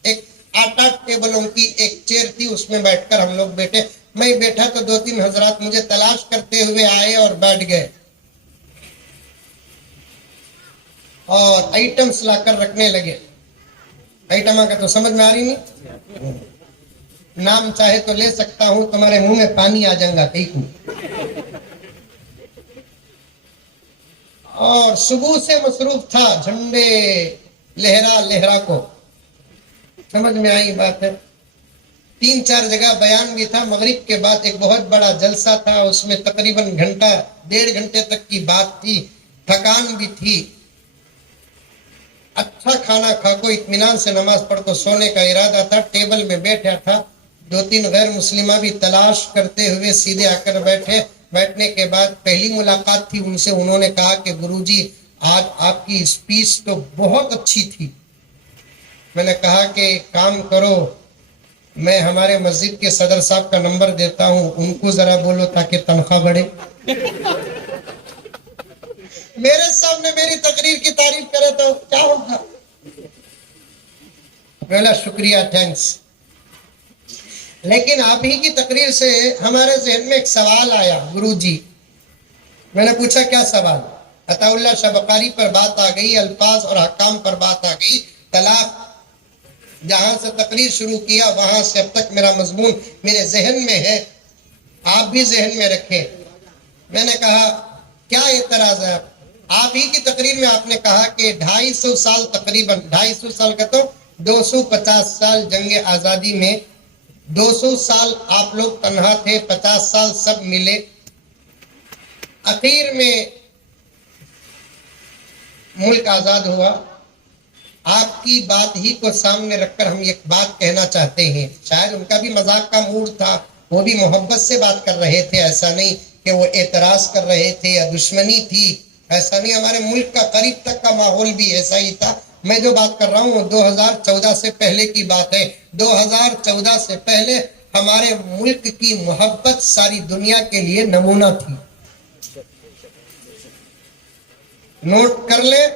ایک 8 ٹیبلوں کی ایک چیئر تھی, اس میں بیٹھ کر ہم لوگ بیٹھے. میں بیٹھا تو 2-3 حضرات مجھے تلاش کرتے ہوئے آئے اور بیٹھ گئے اور آئٹمس لا کر رکھنے لگے. آئٹم کا تو سمجھ میں آ رہی نہیں, نام چاہے تو لے سکتا ہوں, تمہارے منہ میں پانی آ جائے گا کہیں کو. اور صبح سے مصروف تھا, جھنڈے لہرا لہرا کو. سمجھ میں آئی بات ہے. 3-4 جگہ بیان بھی تھا. مغرب کے بعد ایک بہت بڑا جلسہ تھا, اس میں تقریباً 1.5 گھنٹے تک کی بات تھی. تھکان بھی تھی. اچھا کھانا کھا کو اطمینان سے نماز پڑھ کو سونے کا ارادہ تھا. ٹیبل میں بیٹھا تھا, 2-3 غیر مسلمہ بھی تلاش کرتے ہوئے سیدھے آ کر بیٹھے. بیٹھنے کے بعد پہلی ملاقات تھی ان سے. انہوں نے کہا کہ گروجی آج آپ کی اسپیچ تو بہت اچھی تھی. میں نے کہا کہ کام کرو, میں ہمارے مسجد کے صدر صاحب کا نمبر دیتا ہوں, ان کو ذرا بولو تاکہ تنخواہ بڑھے. میرے سامنے میری تقریر کی تعریف کرے تو کیا ہوگا. پہلا شکریہ, تھینکس. لیکن آپ ہی کی تقریر سے ہمارے ذہن میں ایک سوال آیا. گرو جی, میں نے پوچھا کیا سوال. عطا اللہ شاہ بخاری پر بات آ گئی, الفاظ اور حکام پر بات آ گئی, طلاق. جہاں سے تقریر شروع کیا وہاں سے اب تک میرا مضمون میرے ذہن میں ہے, آپ بھی ذہن میں رکھیں. میں نے کہا کیا اعتراض ہے. آپ ہی کی تقریر میں آپ نے کہا کہ 250 سال, تقریباً 250 سال کا تو 250 سال جنگ آزادی میں 200 سال آپ لوگ تنہا تھے, 50 سال سب ملے. اخیر میں ملک آزاد ہوا. آپ کی بات ہی کو سامنے رکھ کر ہم ایک بات کہنا چاہتے ہیں. شاید ان کا بھی مذاق کا موڈ تھا, وہ بھی محبت سے بات کر رہے تھے. ایسا نہیں کہ وہ اعتراض کر رہے تھے یا دشمنی تھی, ایسا نہیں. ہمارے ملک کا قریب تک کا ماحول بھی ایسا ہی تھا. میں جو بات کر رہا ہوں وہ 2014 سے پہلے کی بات ہے. 2014 سے پہلے ہمارے ملک کی محبت ساری دنیا کے لیے نمونہ تھی. نوٹ کر لیں,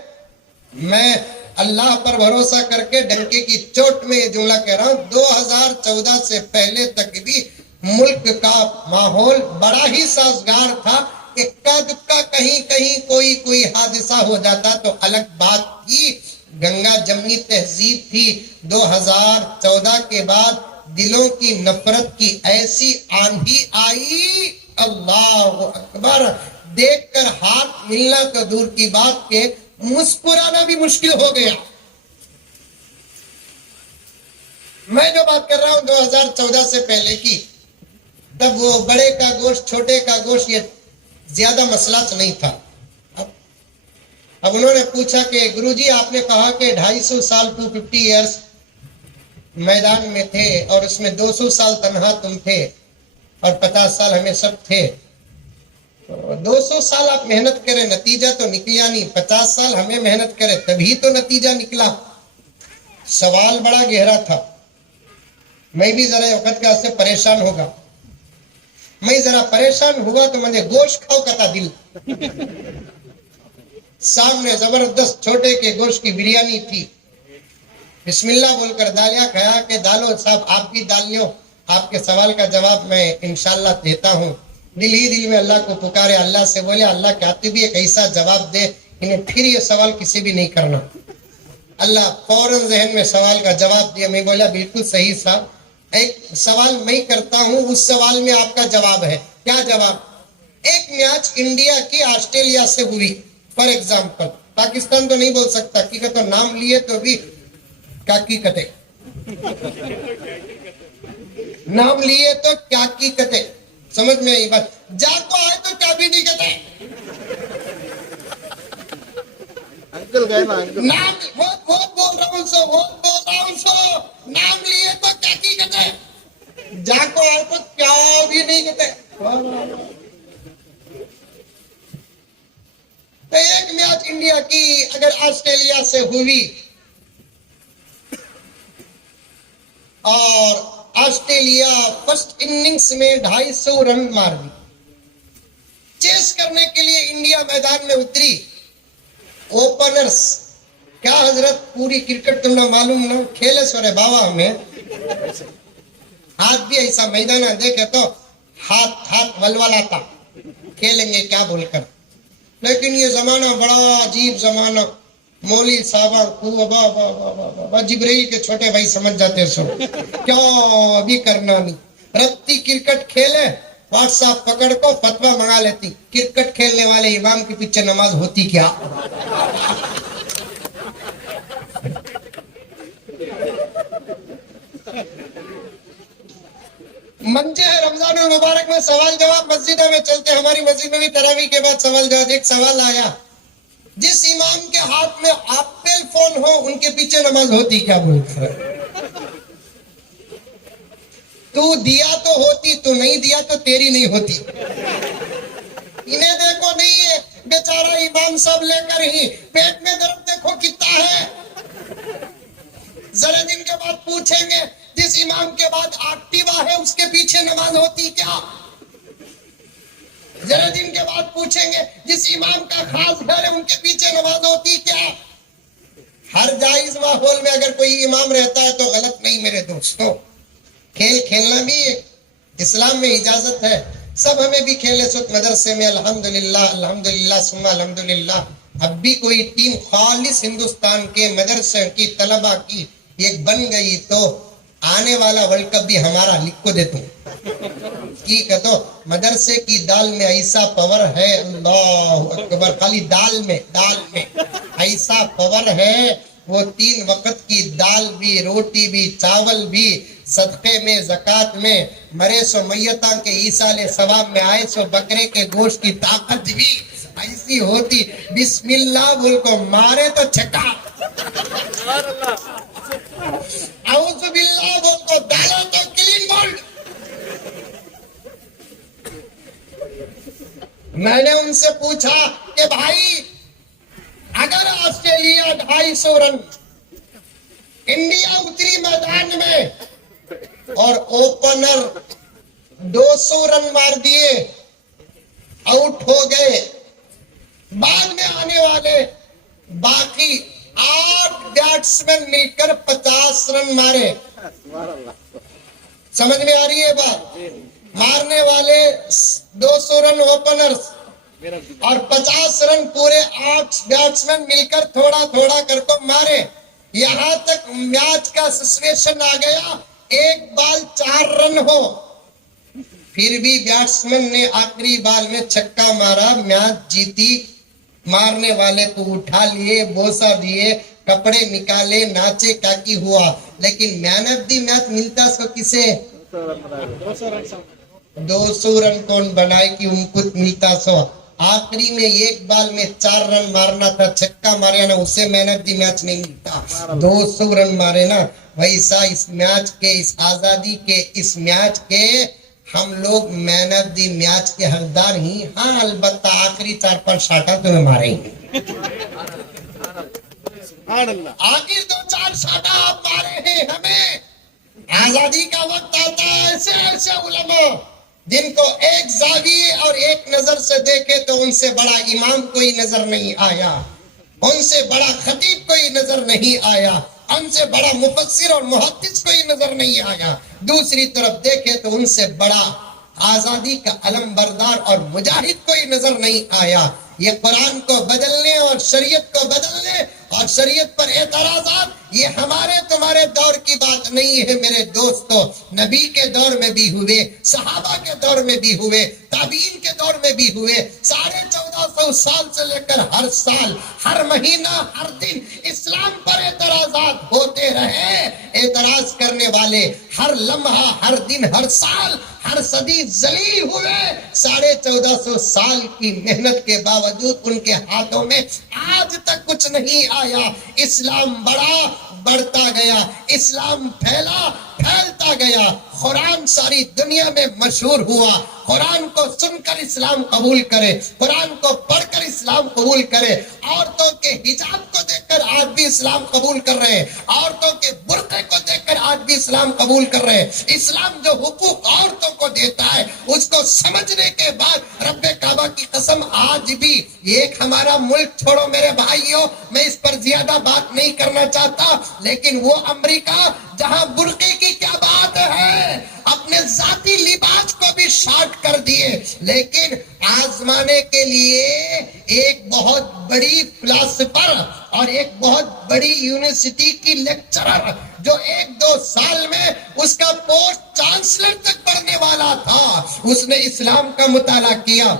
میں اللہ پر بھروسہ کر کے ڈنکے کی چوٹ میں یہ جملہ کہہ رہا ہوں. 2014 سے پہلے تک بھی ملک کا ماحول بڑا ہی سازگار تھا. اکا دکا کہیں کہیں کوئی حادثہ ہو جاتا تو الگ بات تھی. گنگا جمنی تہذیب تھی. 2014 کے بعد دلوں کی نفرت کی ایسی آندھی آئی, اللہ اکبر. دیکھ کر ہاتھ ملنا تو دور کی بات کے مسکرانا بھی مشکل ہو گیا. میں جو بات کر رہا ہوں 2014 سے پہلے کی, تب وہ بڑے کا گوشت چھوٹے کا گوشت یہ زیادہ مسئلہ نہیں تھا. اب انہوں نے پوچھا کہ گرو جی آپ نے کہا کہ 250 سال 250 ایئرس میدان میں تھے اور اس میں 200 سال تنہا تم تھے اور 50 سال ہمیں سب تھے. 200 سال آپ محنت کرے, نتیجہ تو نکلیا نہیں. 50 سال ہمیں محنت کرے تبھی تو نتیجہ نکلا. سوال بڑا گہرا تھا. میں بھی ذرا وقت کا سے پریشان ہوگا. میں ذرا پریشان ہوا تو مجھے گوشت کھاؤ کتا دل. سامنے زبردست چھوٹے کے گوشت کی بریانی تھی. بسم اللہ بول کر دالیا کھایا کہ دالو صاحب آپ بھی دالیوں. آپ کے سوال کا جواب میں انشاءاللہ دیتا ہوں. دل ہی دل میں اللہ کو پکارے, اللہ سے بولے اللہ کہتے بھی ایک ایسا جواب دے انہیں پھر یہ سوال کسی بھی نہیں کرنا. اللہ فوراً ذہن میں سوال کا جواب دیا. میں بولا بالکل صحیح صاحب, ایک سوال میں کرتا ہوں, اس سوال میں آپ کا جواب ہے. کیا جواب؟ ایک میچ انڈیا کی آسٹریلیا سے ہوئی فار ایگزامپل. پاکستان تو نہیں بول سکتا کی تو نام لیے تو بھی کاکی کٹے, نام لیے تو کیا کی کٹے. سمجھ میں آئی بات؟ جا کو آئے تو چابی نہیں کہتے، انکل گئے نا انکل. نام وہ بول رہا ہوں سو نام لیے تو کیا کی کہتے، جا کو آئے تو کیا بھی نہیں کہتے. تو ایک میچ انڈیا کی اگر آسٹریلیا سے ہوئی اور آسٹریلیا فرسٹ اننگز میں 250 رن مار دی، چیس کرنے کے لیے انڈیا میدان میں اتری، اوپنرز کیا حضرت پوری کرکٹ تم نے معلوم نہ کھیلے سورے بابا ہمیں ہاتھ بھی ایسا میدان دیکھے تو ہاتھ ولولا تھا کھیلیں گے کیا بول کر. لیکن یہ زمانہ بڑا عجیب زمانہ، مولوی صاحب جبریل کے چھوٹے بھائی سمجھ جاتے سو کیا بھی کرنا نہیں. رتی کرکٹ کھیلے واٹس ایپ پکڑ کو فتوا منگا لیتی، کرکٹ کھیلنے والے امام کے پیچھے نماز ہوتی کیا. منجے ہے رمضان المبارک میں سوال جواب مسجدوں میں چلتے، ہماری مسجد میں بھی تراویح کے بعد سوال جواب. ایک سوال آیا، جس امام کے ہاتھ میں ایپل فون ہو ان کے پیچھے نماز ہوتی کیا بول کر؟ تو دیا تو ہوتی، تو نہیں دیا تو تیری نہیں ہوتی. انہیں دیکھو نہیں ہے بیچارہ امام صاحب لے کر ہی پیٹ میں درد دیکھو کتنا ہے. ذرا دن کے بعد پوچھیں گے جس امام کے بعد ایکٹیوا ہے اس کے پیچھے نماز ہوتی کیا. ذرا دن کے بعد پوچھیں گے جس امام کا خاص گھر ہے ان کے پیچھے نماز ہوتی کیا. ہر جائز ماحول میں اگر کوئی امام رہتا ہے تو غلط نہیں میرے دوستوں. کھیل کھیلنا بھی اسلام میں اجازت ہے، سب ہمیں بھی کھیلے سوت مدرسے میں الحمدللہ ثم الحمدللہ. اب بھی کوئی ٹیم خالص ہندوستان کے مدرسے کی طلبہ کی ایک بن گئی تو آنے والا ورلڈ کپ بھی ہمارا، لکھ کو دیتا ہوں کی کہتو مدرسے کی دال میں ایسا پاور ہے، اللہ اکبر، خالی دال میں ایسا پاور ہے، وہ 3 وقت کی دال بھی، روٹی بھی، چاول بھی، صدقے میں زکات میں، مرے سو میتاں کے ایصال ثواب میں آئے سو بکرے کے گوشت کی طاقت بھی ایسی ہوتی. بسم اللہ بول کو مارے تو چھکا، اعوذ باللہ بول کو ڈالو تو کلین بولڈ. میں نے ان سے پوچھا کہ بھائی اگر آسٹریلیا 250 رن، انڈیا اتری میدان میں اور اوپنر 200 رن مار دیے، آؤٹ ہو گئے، بعد میں آنے والے باقی 8 بیٹسمین مل کر 50 رن مارے. سمجھ میں آ رہی ہے بات؟ مارنے والے 200 رن اوپنرز اور 50 رن پورے 8 بیٹسمین مل کر تھوڑا تھوڑا کر کو مارے. یہاں تک میچ کا سچویشن آ گیا 1 بال 4 رن ہو، پھر بھی بیٹسمین نے آخری بال میں چھکا مارا، میچ جیتی. مارنے والے تو اٹھا لیے، بوسا دیے، کپڑے نکالے، ناچے کاکی ہوا، لیکن مین آف دی میچ ملتا سو کسے؟ 200 رن کون بنائے کہ ان کو ملتا سو. آخری میں 1 بال میں 4 رن مارنا تھا، چھکا مارے نا، اسے مین آف دی میچ نہیں ملتا. 200 رن مارے نا. ویسا اس میچ کے، اس آزادی کے، اس میچ کے ہم لوگ مین آف دی میچ کے حقدار ہی. ہاں البتہ آخری 4-5 شاٹا تو مارے ہی، آخر 2-4 شاٹا آپ مارے ہیں. ہمیں آزادی کا وقت آتا ہے، ایسے ایسے علماء جن کو ایک زاویے اور ایک نظر سے دیکھے تو ان سے بڑا امام کوئی نظر نہیں آیا، ان سے بڑا خطیب کوئی نظر نہیں آیا، ان سے بڑا مفسر اور محدث کوئی نظر نہیں آیا. دوسری طرف دیکھے تو ان سے بڑا آزادی کا علم بردار اور مجاہد کوئی نظر نہیں آیا. یہ قرآن کو بدلنے اور شریعت کو بدلنے اور شریعت پر اعتراضات، یہ ہمارے تمہارے دور کی بات نہیں ہے میرے دوستو. نبی کے دور میں بھی ہوئے، صحابہ کے دور میں بھی ہوئے، تابعین کے دور میں بھی ہوئے، 14.5 1400 سال سے لے کر ہر سال، ہر مہینہ، ہر دن اسلام پر اعتراضات ہوتے رہے. اعتراض کرنے والے ہر لمحہ، ہر دن، ہر سال، ہر صدی ذلیل ہوئے. 1450 سال کی محنت کے باوجود ان کے ہاتھوں میں آج تک کچھ نہیں آیا. اسلام بڑھتا گیا، اسلام پھیلتا گیا. قرآن ساری دنیا میں مشہور ہوا. قرآن کو سن کر اسلام قبول کرے، قرآن کو پڑھ کر اسلام قبول کرے. عورتوں کے حجاب کو دیکھ کر آج بھی اسلام قبول کر رہے ہیں، عورتوں کے برقعے کو دیکھ کر آج بھی اسلام قبول کر رہے ہیں. اسلام جو حقوق عورتوں کو دیتا ہے اس کو سمجھنے کے بعد رب کعبہ کی قسم آج بھی ایک ہمارا ملک چھوڑو میرے بھائیوں، میں اس پر زیادہ بات نہیں کرنا چاہتا، لیکن وہ امریکہ جہاں برقعے کی کیا بات ہے، اپنے ذاتی لباس کو بھی شارٹ کر دیے. لیکن آزمانے کے لیے ایک بہت بڑی فلسفر اور ایک بہت بڑی یونیورسٹی کی لیکچرر جو 1-2 سال میں اس کا پوسٹ چانسلر تک پڑھنے والا تھا، اس نے اسلام کا مطالعہ کیا،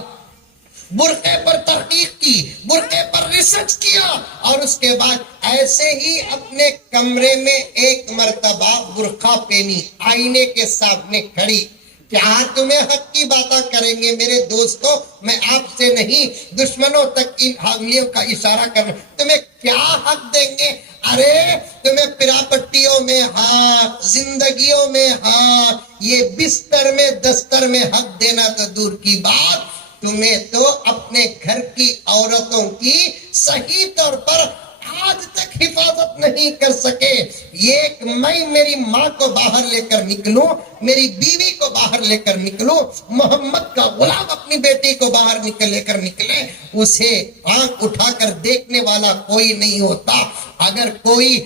برقعے پر تحقیق کی، برقعے پر ریسرچ کیا، اور اس کے بعد ایسے ہی اپنے کمرے میں ایک مرتبہ برقع پہنی، آئینے کے سامنے کھڑی. کیا تمہیں حق کی باتیں کریں گے میرے دوستوں؟ میں آپ سے نہیں، دشمنوں تک ان حامیوں کا اشارہ کرنا. تمہیں کیا حق دیں گے؟ ارے تمہیں پراپٹیوں میں حق، زندگیوں میں حق، یہ بستر میں دستر میں حق دینا تو دور کی بات، تمہیں تو اپنے گھر کی عورتوں کی صحیح طور پر آج تک حفاظت نہیں کر سکے. ایک میں میری ماں کو باہر لے کر نکلوں، میری بیوی کو باہر لے کر نکلوں، محمد کا غلام اپنی بیٹی کو باہر لے کر نکلے، اسے آنکھ اٹھا کر دیکھنے والا کوئی نہیں ہوتا. اگر کوئی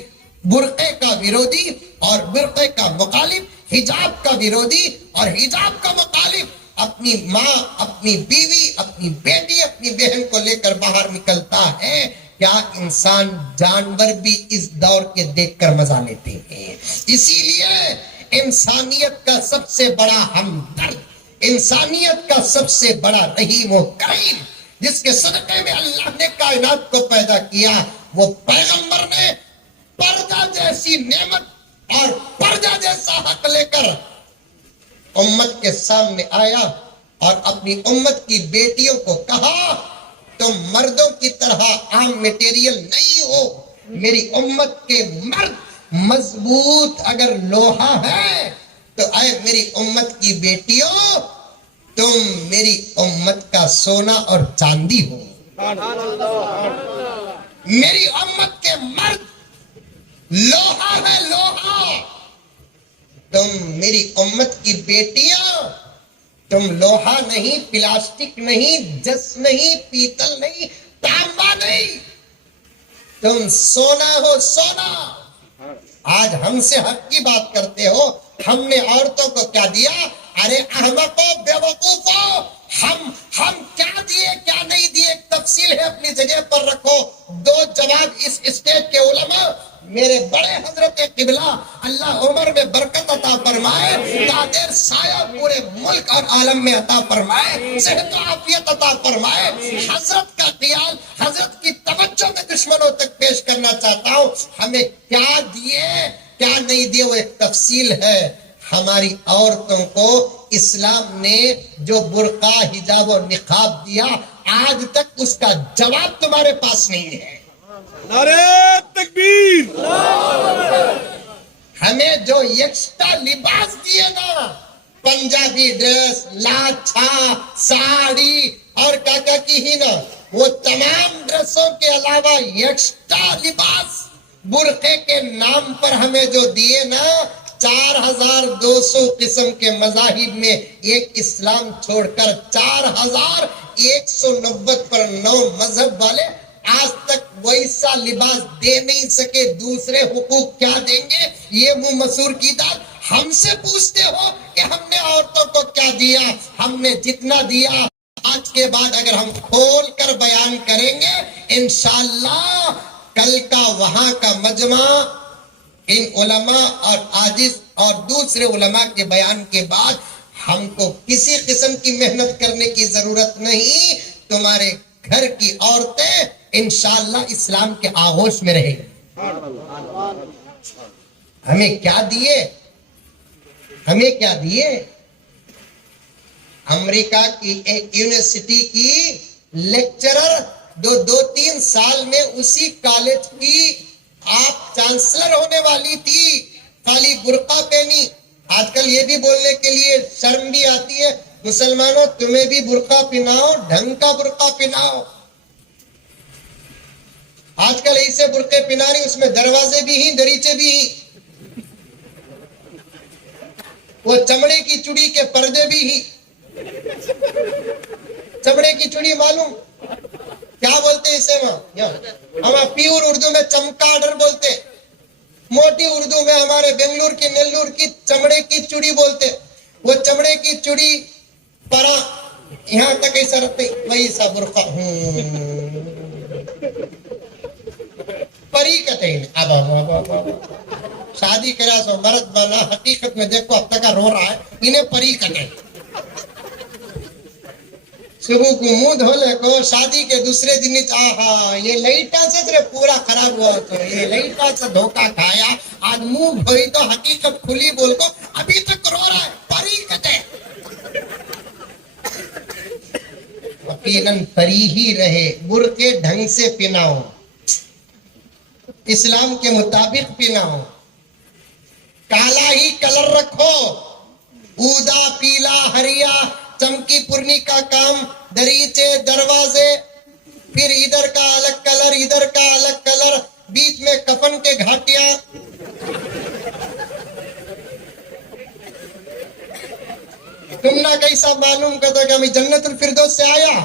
برقعے کا ویرودی اور برقعے کا مخالف، حجاب کا ویرودی اور حجاب کا مخالف اپنی ماں، اپنی بیوی، اپنی بیٹی، اپنی بہن کو لے کر باہر نکلتا ہے، کیا انسان جانور بھی اس دور کے دیکھ کر مزہ لیتے ہیں؟ اسی لیے انسانیت کا سب سے بڑا ہمدرد، انسانیت کا سب سے بڑا رحیم و کریم، جس کے صدقے میں اللہ نے کائنات کو پیدا کیا، وہ پیغمبر نے پردہ جیسی نعمت اور پردہ جیسا حق لے کر امت کے سامنے آیا اور اپنی امت کی بیٹیوں کو کہا تم مردوں کی طرح عام میٹیریل نہیں ہو. میری امت کے مرد مضبوط اگر لوہا ہے تو اے میری امت کی بیٹیوں تم میری امت کا سونا اور چاندی ہو. میری امت کے مرد لوہا ہے، لوہا. تم میری امت کی بیٹیاں، تم لوہا نہیں، پلاسٹک نہیں، جس نہیں، پیتل نہیں، تانبا نہیں، تم سونا ہو، سونا. آج ہم سے حق کی بات کرتے ہو. ہم نے عورتوں کو کیا دیا؟ ارے احمقو، بیوقوفو، ہم کیا دیے کیا نہیں دیے ایک تفصیل ہے، اپنی جگہ پر رکھو. 2 جواب اس اسٹیج کے علماء، میرے بڑے حضرت قبلہ اللہ عمر میں برکت عطا فرمائے، قادر سایہ پورے ملک اور عالم میں عطا فرمائے، صحت و عافیت عطا فرمائے. حضرت کا خیال، حضرت کی توجہ میں دشمنوں تک پیش کرنا چاہتا ہوں. ہمیں کیا دیے کیا نہیں دیے وہ ایک تفصیل ہے. ہماری عورتوں کو اسلام نے جو برقع، حجاب و نقاب دیا، آج تک اس کا جواب تمہارے پاس نہیں ہے. نعرہ تکبیر. ہمیں جو یکساں لباس دیے نا، پنجابی ڈریس، لاچھا، ساڑی اور کیا کی ہی نا، وہ تمام ڈریسوں کے علاوہ یکساں لباس برقعے کے نام پر ہمیں جو دیے نا، 4200 قسم کے مذاہب میں ایک اسلام چھوڑ کر 4190 پر 9 مذہب والے آج تک ویسا لباس دے نہیں سکے. دوسرے حقوق کیا دیں گے؟ یہ منہ مسور کی بات. ہم سے پوچھتے ہو کہ ہم نے عورتوں کو کیا دیا؟ ہم نے جتنا دیا آج کے بعد اگر ہم کھول کر بیان کریں گے انشاءاللہ کل کا وہاں کا مجمع ان علماء اور عاجز اور دوسرے علماء کے بیان کے بعد ہم کو کسی قسم کی محنت کرنے کی ضرورت نہیں. تمہارے گھر کی عورتیں انشاءاللہ اسلام کے آغوش میں رہیں گی. ہمیں کیا دیے؟ امریکہ کی ایک یونیورسٹی کی لیکچرر دو تین سال میں اسی کالج کی آپ چانسلر ہونے والی تھی، خالی برقع پہنی. آج کل یہ بھی بولنے کے لیے شرم بھی آتی ہے، مسلمانوں تمہیں بھی برقع پہناؤ، ڈھنگ کا برقع پہناؤ. آج کل ایسے برقعے پہنا رہی، اس میں دروازے بھی ہیں، دریچے بھی ہیں، وہ چمڑے کی چڑی کے پردے بھی ہیں. چمڑے کی چڑی معلوم کیا بولتے ہیں اسے؟ ہم پیور اردو میں چمکاڈر بولتے، موٹی اردو میں ہمارے بنگلور کی نیلور کی چمڑے کی چڑی بولتے. وہ چمڑے کی چڑی پرا یہاں تک ایسا رکھتے، وہی سا برقع پری کہتے ہیں. اب شادی کرا سو مرد بنا، حقیقت میں دیکھو اب تک رو رہا ہے، انہیں پری کہتے. صبح کو منہ دھولے کو شادی کے دوسرے دن آہا یہ لائٹا سے تیرے پورا خراب ہوا، تو یہ لائٹا سے دھوکہ کھایا، آج منہ دھوئی تو حقیقت کھلی بول کو ابھی تک رو رہا ہے، پری کہتے. یقیناً پری ہی رہے. برقعے ڈھنگ سے پہناؤ، اسلام کے مطابق پہناؤ، کالا ہی کلر رکھو، اودا پیلا ہریا چمکی پورنی کا کام، دریچے دروازے، پھر ادھر کا الگ کلر ادھر کا الگ کلر، بیچ میں کفن کے گھاٹیاں. تم نہ کیسا معلوم کرتا کہ ہمیں جنت الفردوس سے آیا.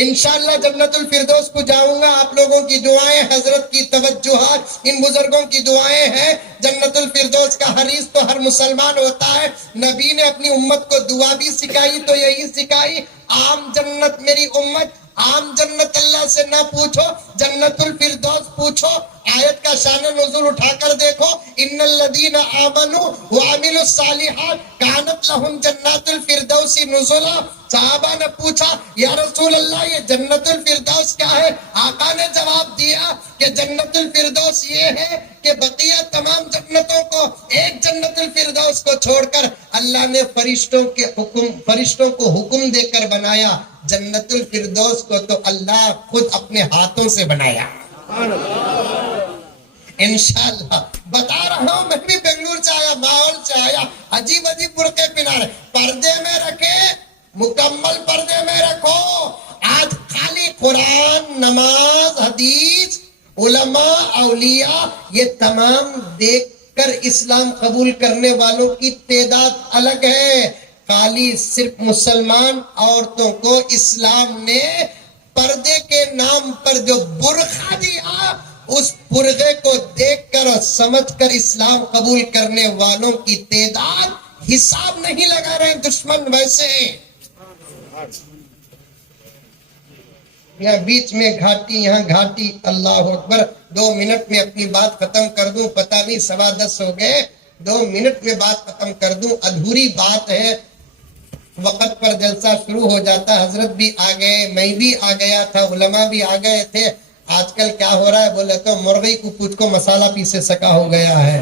انشاءاللہ جنت الفردوس کو جاؤں گا. آپ لوگوں کی دعائیں، حضرت کی توجہات، ان بزرگوں کی دعائیں ہیں. جنت الفردوس کا حریص تو ہر مسلمان ہوتا ہے. نبی نے اپنی امت کو دعا بھی سکھائی تو یہی سکھائی، عام جنت میری امت، عام جنت اللہ سے نہ پوچھو، جنت الفردوس پوچھو. آیت کا شان نزول اٹھا کر دیکھو، ان الذین آمنوا وعملوا الصالحات کانت لہم جنات الفردوس نزلا. صحابہ نے پوچھا یا رسول اللہ یہ جنت الفردوس کیا ہے؟ آقا نے جواب دیا کہ جنت الفردوس یہ ہے کہ بقیہ تمام جنتوں کو ایک جنت الفردوس کو چھوڑ کر اللہ نے فرشتوں کو حکم دے کر بنایا. جنت الفردوس کو تو اللہ خود اپنے ہاتھوں سے بنایا. انشاءاللہ بتا رہا ہوں، میں بھی بنگلور سے آیا، ماحول سے آیا، عجیب عجیب برقعے پہنا رہے. پردے میں رکھے، مکمل پردے میں رکھو. آج خالی قرآن، نماز، حدیث، علماء، اولیاء، یہ تمام دیکھ کر اسلام قبول کرنے والوں کی تعداد الگ ہے. خالی صرف مسلمان عورتوں کو اسلام نے پردے کے نام پر جو برقع دیا، اس برقعے کو دیکھ کر اور سمجھ کر اسلام قبول کرنے والوں کی تعداد حساب نہیں لگا رہے دشمن. ویسے یہاں بیچ میں گھاٹی، یہاں گھاٹی. اللہ اکبر. 2 منٹ میں اپنی بات ختم کر دوں، پتہ نہیں 10:15 ہو گئے. 2 منٹ میں بات ختم کر دوں. ادھوری بات ہے، وقت پر جلسہ شروع ہو جاتا. حضرت بھی آ گئے، میں بھی آ گیا تھا، علماء بھی آ گئے تھے. آج کل کیا ہو رہا ہے بولے تو مرغی کو پوچھ کو مسالہ پیسے سکا ہو گیا ہے.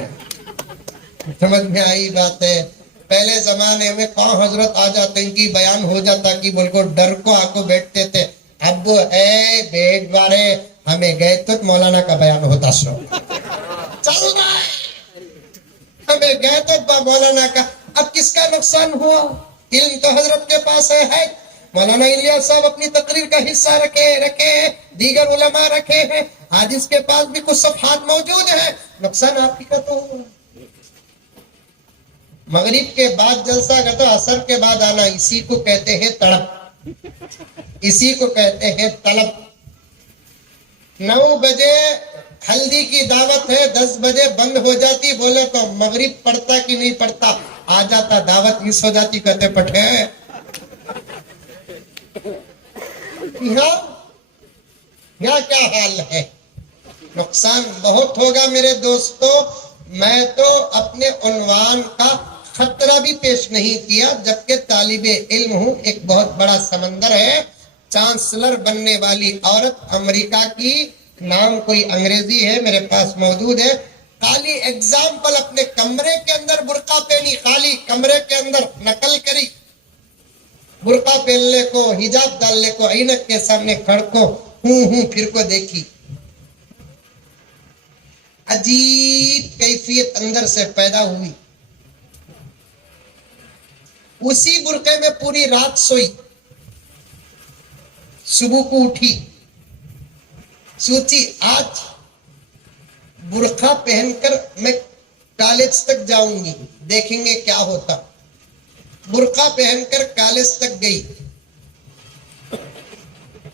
سمجھ میں آئی بات ہے. پہلے زمانے میں کہاں حضرت آ جاتے ہیں کہ بیان ہو جاتا کہ بول کو ڈر کو آ کو بیٹھتے تھے. اب اے بیٹ بارے ہمیں گئے تو مولانا کا بیان ہوتا سو چل رہا ہے. ہمیں گئے تو مولانا کا. اب کس کا نقصان ہوا؟ علم تو حضرت کے پاس ہے. مولانا الیاس صاحب اپنی تقریر کا حصہ رکھے ہیں، دیگر علماء رکھے ہیں. آج اس کے پاس بھی کچھ صفحات موجود ہیں. نقصان آپ کی کا تو مغرب کے بعد جلسہ کا تو عصر کے بعد آنا. اسی کو کہتے ہیں تڑپ، اسی کو کہتے ہیں طلب. 9 بجے ہلدی کی دعوت ہے، 10 بجے بند ہو جاتی. بولے تو مغرب پڑھتا کہ نہیں پڑھتا؟ آ جاتا، دعوت مس ہو جاتی. کہتے پٹھے یہاں کیا حال ہے. نقصان بہت ہوگا میرے دوستو. میں تو اپنے عنوان کا خطرہ بھی پیش نہیں کیا، جبکہ طالب علم ہوں، ایک بہت بڑا سمندر ہے۔ چانسلر بننے والی عورت امریکہ کی، نام کوئی انگریزی ہے، میرے پاس موجود ہے، خالی ایگزامپل اپنے کمرے کے اندر برقع پہنی، خالی کمرے کے اندر نقل کری، برقع پہننے کو، حجاب ڈالنے کو، عینک کے سامنے کھڑ کو، پھر کو دیکھی، عجیب کیفیت اندر سے پیدا ہوئی۔ اسی برقعے میں پوری رات سوئی، صبح کو اٹھی، سوچی آج برقع پہن کر میں کالج تک جاؤں گی، دیکھیں گے کیا ہوتا۔ برقع پہن کر کالج تک گئی،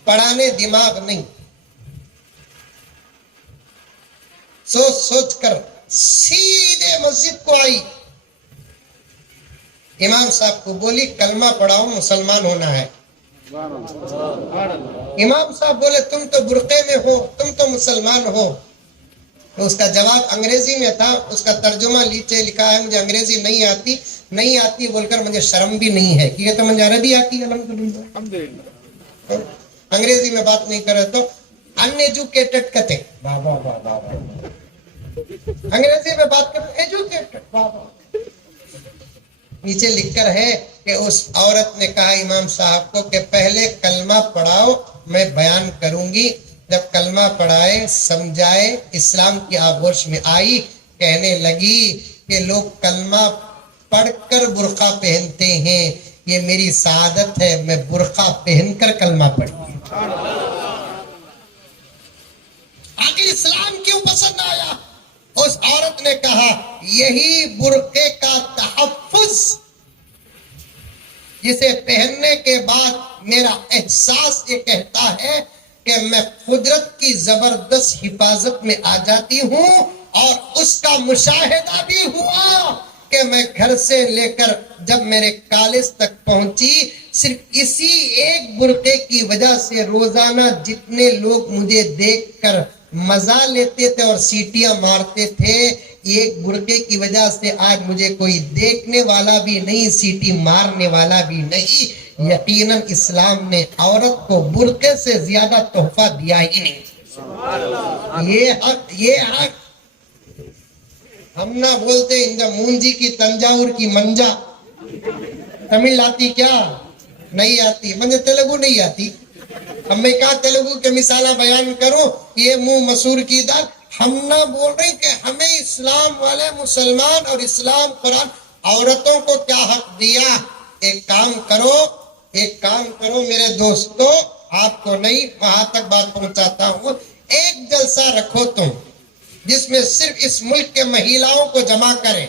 پڑھانے دماغ نہیں، سوچ سوچ کر سیدھے مسجد کو آئی، امام صاحب کو بولی کلمہ پڑھاؤ، مسلمان ہونا ہے۔ امام صاحب بولے تم تو برقعے میں ہو، تم تو مسلمان ہو۔ تو اس کا جواب انگریزی میں تھا، اس کا ترجمہ نیچے لکھا ہے، مجھے انگریزی نہیں آتی بول کر مجھے شرم بھی نہیں ہے، کیونکہ تو مجھے عربی آتی ہے الحمدللہ، انگریزی میں بات نہیں کرے تو ان ایجوکیٹڈ کہتے، انگریزی میں بات کرتے ایجوکیٹڈ۔ نیچے لکھ کر ہے کہ اس عورت نے کہا امام صاحب کو کہ پہلے کلمہ پڑھاؤ، میں بیان کروں گی۔ جب کلمہ پڑھائے، سمجھائے، اسلام کی آغوش میں آئی، کہنے لگی کہ لوگ کلمہ پڑھ کر برقع پہنتے ہیں، یہ میری سعادت ہے، میں برقع پہن کر کلمہ پڑھی۔ آخر اسلام کیوں پسند آیا؟ اس عورت نے کہا یہی برقعے کا تحفظ، جسے پہننے کے بعد میرا احساس یہ کہتا ہے کہ میں قدرت کی زبردست حفاظت میں آ جاتی ہوں، اور اس کا مشاہدہ بھی ہوا کہ میں گھر سے لے کر جب میرے کالج تک پہنچی، صرف اسی ایک برقعے کی وجہ سے روزانہ جتنے لوگ مجھے دیکھ کر مزہ لیتے تھے اور سیٹیاں مارتے تھے، ایک برقعے کی وجہ سے آج مجھے کوئی دیکھنے والا بھی نہیں، سیٹی مارنے والا بھی نہیں۔ یقیناً اسلام نے عورت کو برقعے سے زیادہ تحفہ دیا ہی نہیں۔ یہ حق ہم نہ بولتے ان مونجی کی تنجاور کی منجا، تمل آتی کیا؟ نہیں آتی، مجھے تیلگو نہیں آتی، اب میں کہا تیلگو کے مثالہ بیان کروں، یہ منہ مسور کی دال۔ ہم نہ بول رہے کہ ہمیں اسلام والے مسلمان اور اسلام قرآن عورتوں کو کیا حق دیا۔ ایک کام کرو میرے دوستو، آپ کو نہیں وہاں تک بات پہنچاتا ہوں، ایک جلسہ رکھو تم جس میں صرف اس ملک کے مہیلاؤں کو جمع کریں،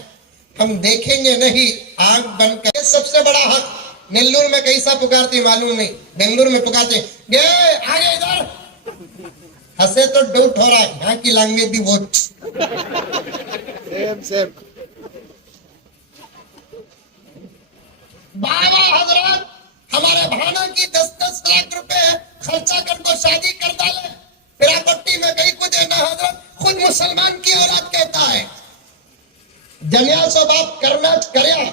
ہم دیکھیں گے نہیں آنکھ بن کر۔ سب سے بڑا حق نیلور میں کیسا پکارتی معلوم نہیں، بنگلور میں پکارتے گے آگے ادھر، ہنسے تو ڈاؤٹ ہو رہا ہے یہاں کی لینگویج بھی بہت سیم۔ بابا حضرات ہمارے بھانا کی 10-10 لاکھ روپے خرچہ کر کو شادی کر ڈالے، پراپرٹی میں کہیں کو دینا، حضرت خود مسلمان کی اولاد کہتا ہے جنیا سو باپ کرنا کریا،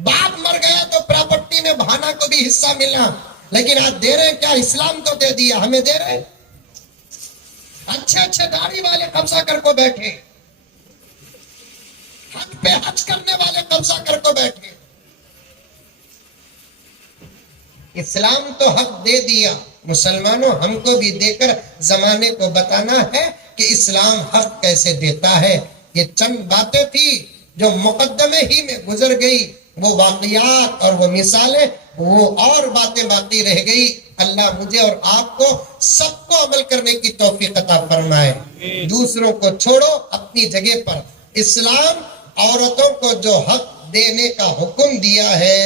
باپ مر گیا تو پراپرٹی میں بھانا کو بھی حصہ ملنا، لیکن آج دے رہے ہیں کیا؟ اسلام تو دے دیا، ہمیں دے رہے ہیں۔ اچھے داڑھی والے قبضہ کر کو بیٹھے، حج پہ حج کرنے والے قبضہ کر کو بیٹھے۔ اسلام تو حق دے دیا، مسلمانوں ہم کو بھی دے کر زمانے کو بتانا ہے کہ اسلام حق کیسے دیتا ہے۔ یہ چند باتیں تھی جو مقدمے ہی میں گزر گئی، وہ واقعات اور وہ مثالیں، وہ اور باتیں باقی رہ گئی۔ اللہ مجھے اور آپ کو سب کو عمل کرنے کی توفیق عطا فرمائے۔ دوسروں کو چھوڑو اپنی جگہ پر، اسلام عورتوں کو جو حق دینے کا حکم دیا ہے،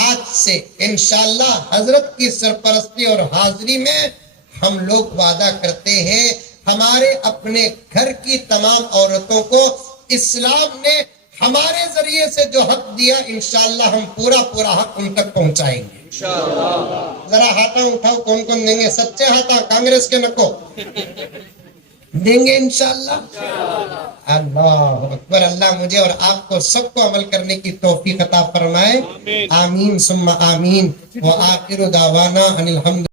آج سے انشاءاللہ حضرت کی سرپرستی اور حاضری میں ہم لوگ وعدہ کرتے ہیں ہمارے اپنے گھر کی تمام عورتوں کو اسلام نے ہمارے ذریعے سے جو حق دیا، انشاءاللہ ہم پورا حق ان تک پہنچائیں گے ذرا ہاتھاں اٹھاؤ، کون کون دیں گے؟ سچے ہاتھاں، کانگریس کے نکو دیں گے انشاءاللہ۔ اللہ اکبر. اللہ مجھے اور آپ کو سب کو عمل کرنے کی توفیق عطا فرمائے. آمین ثم آمین. وآخر دعوانا ان الحمد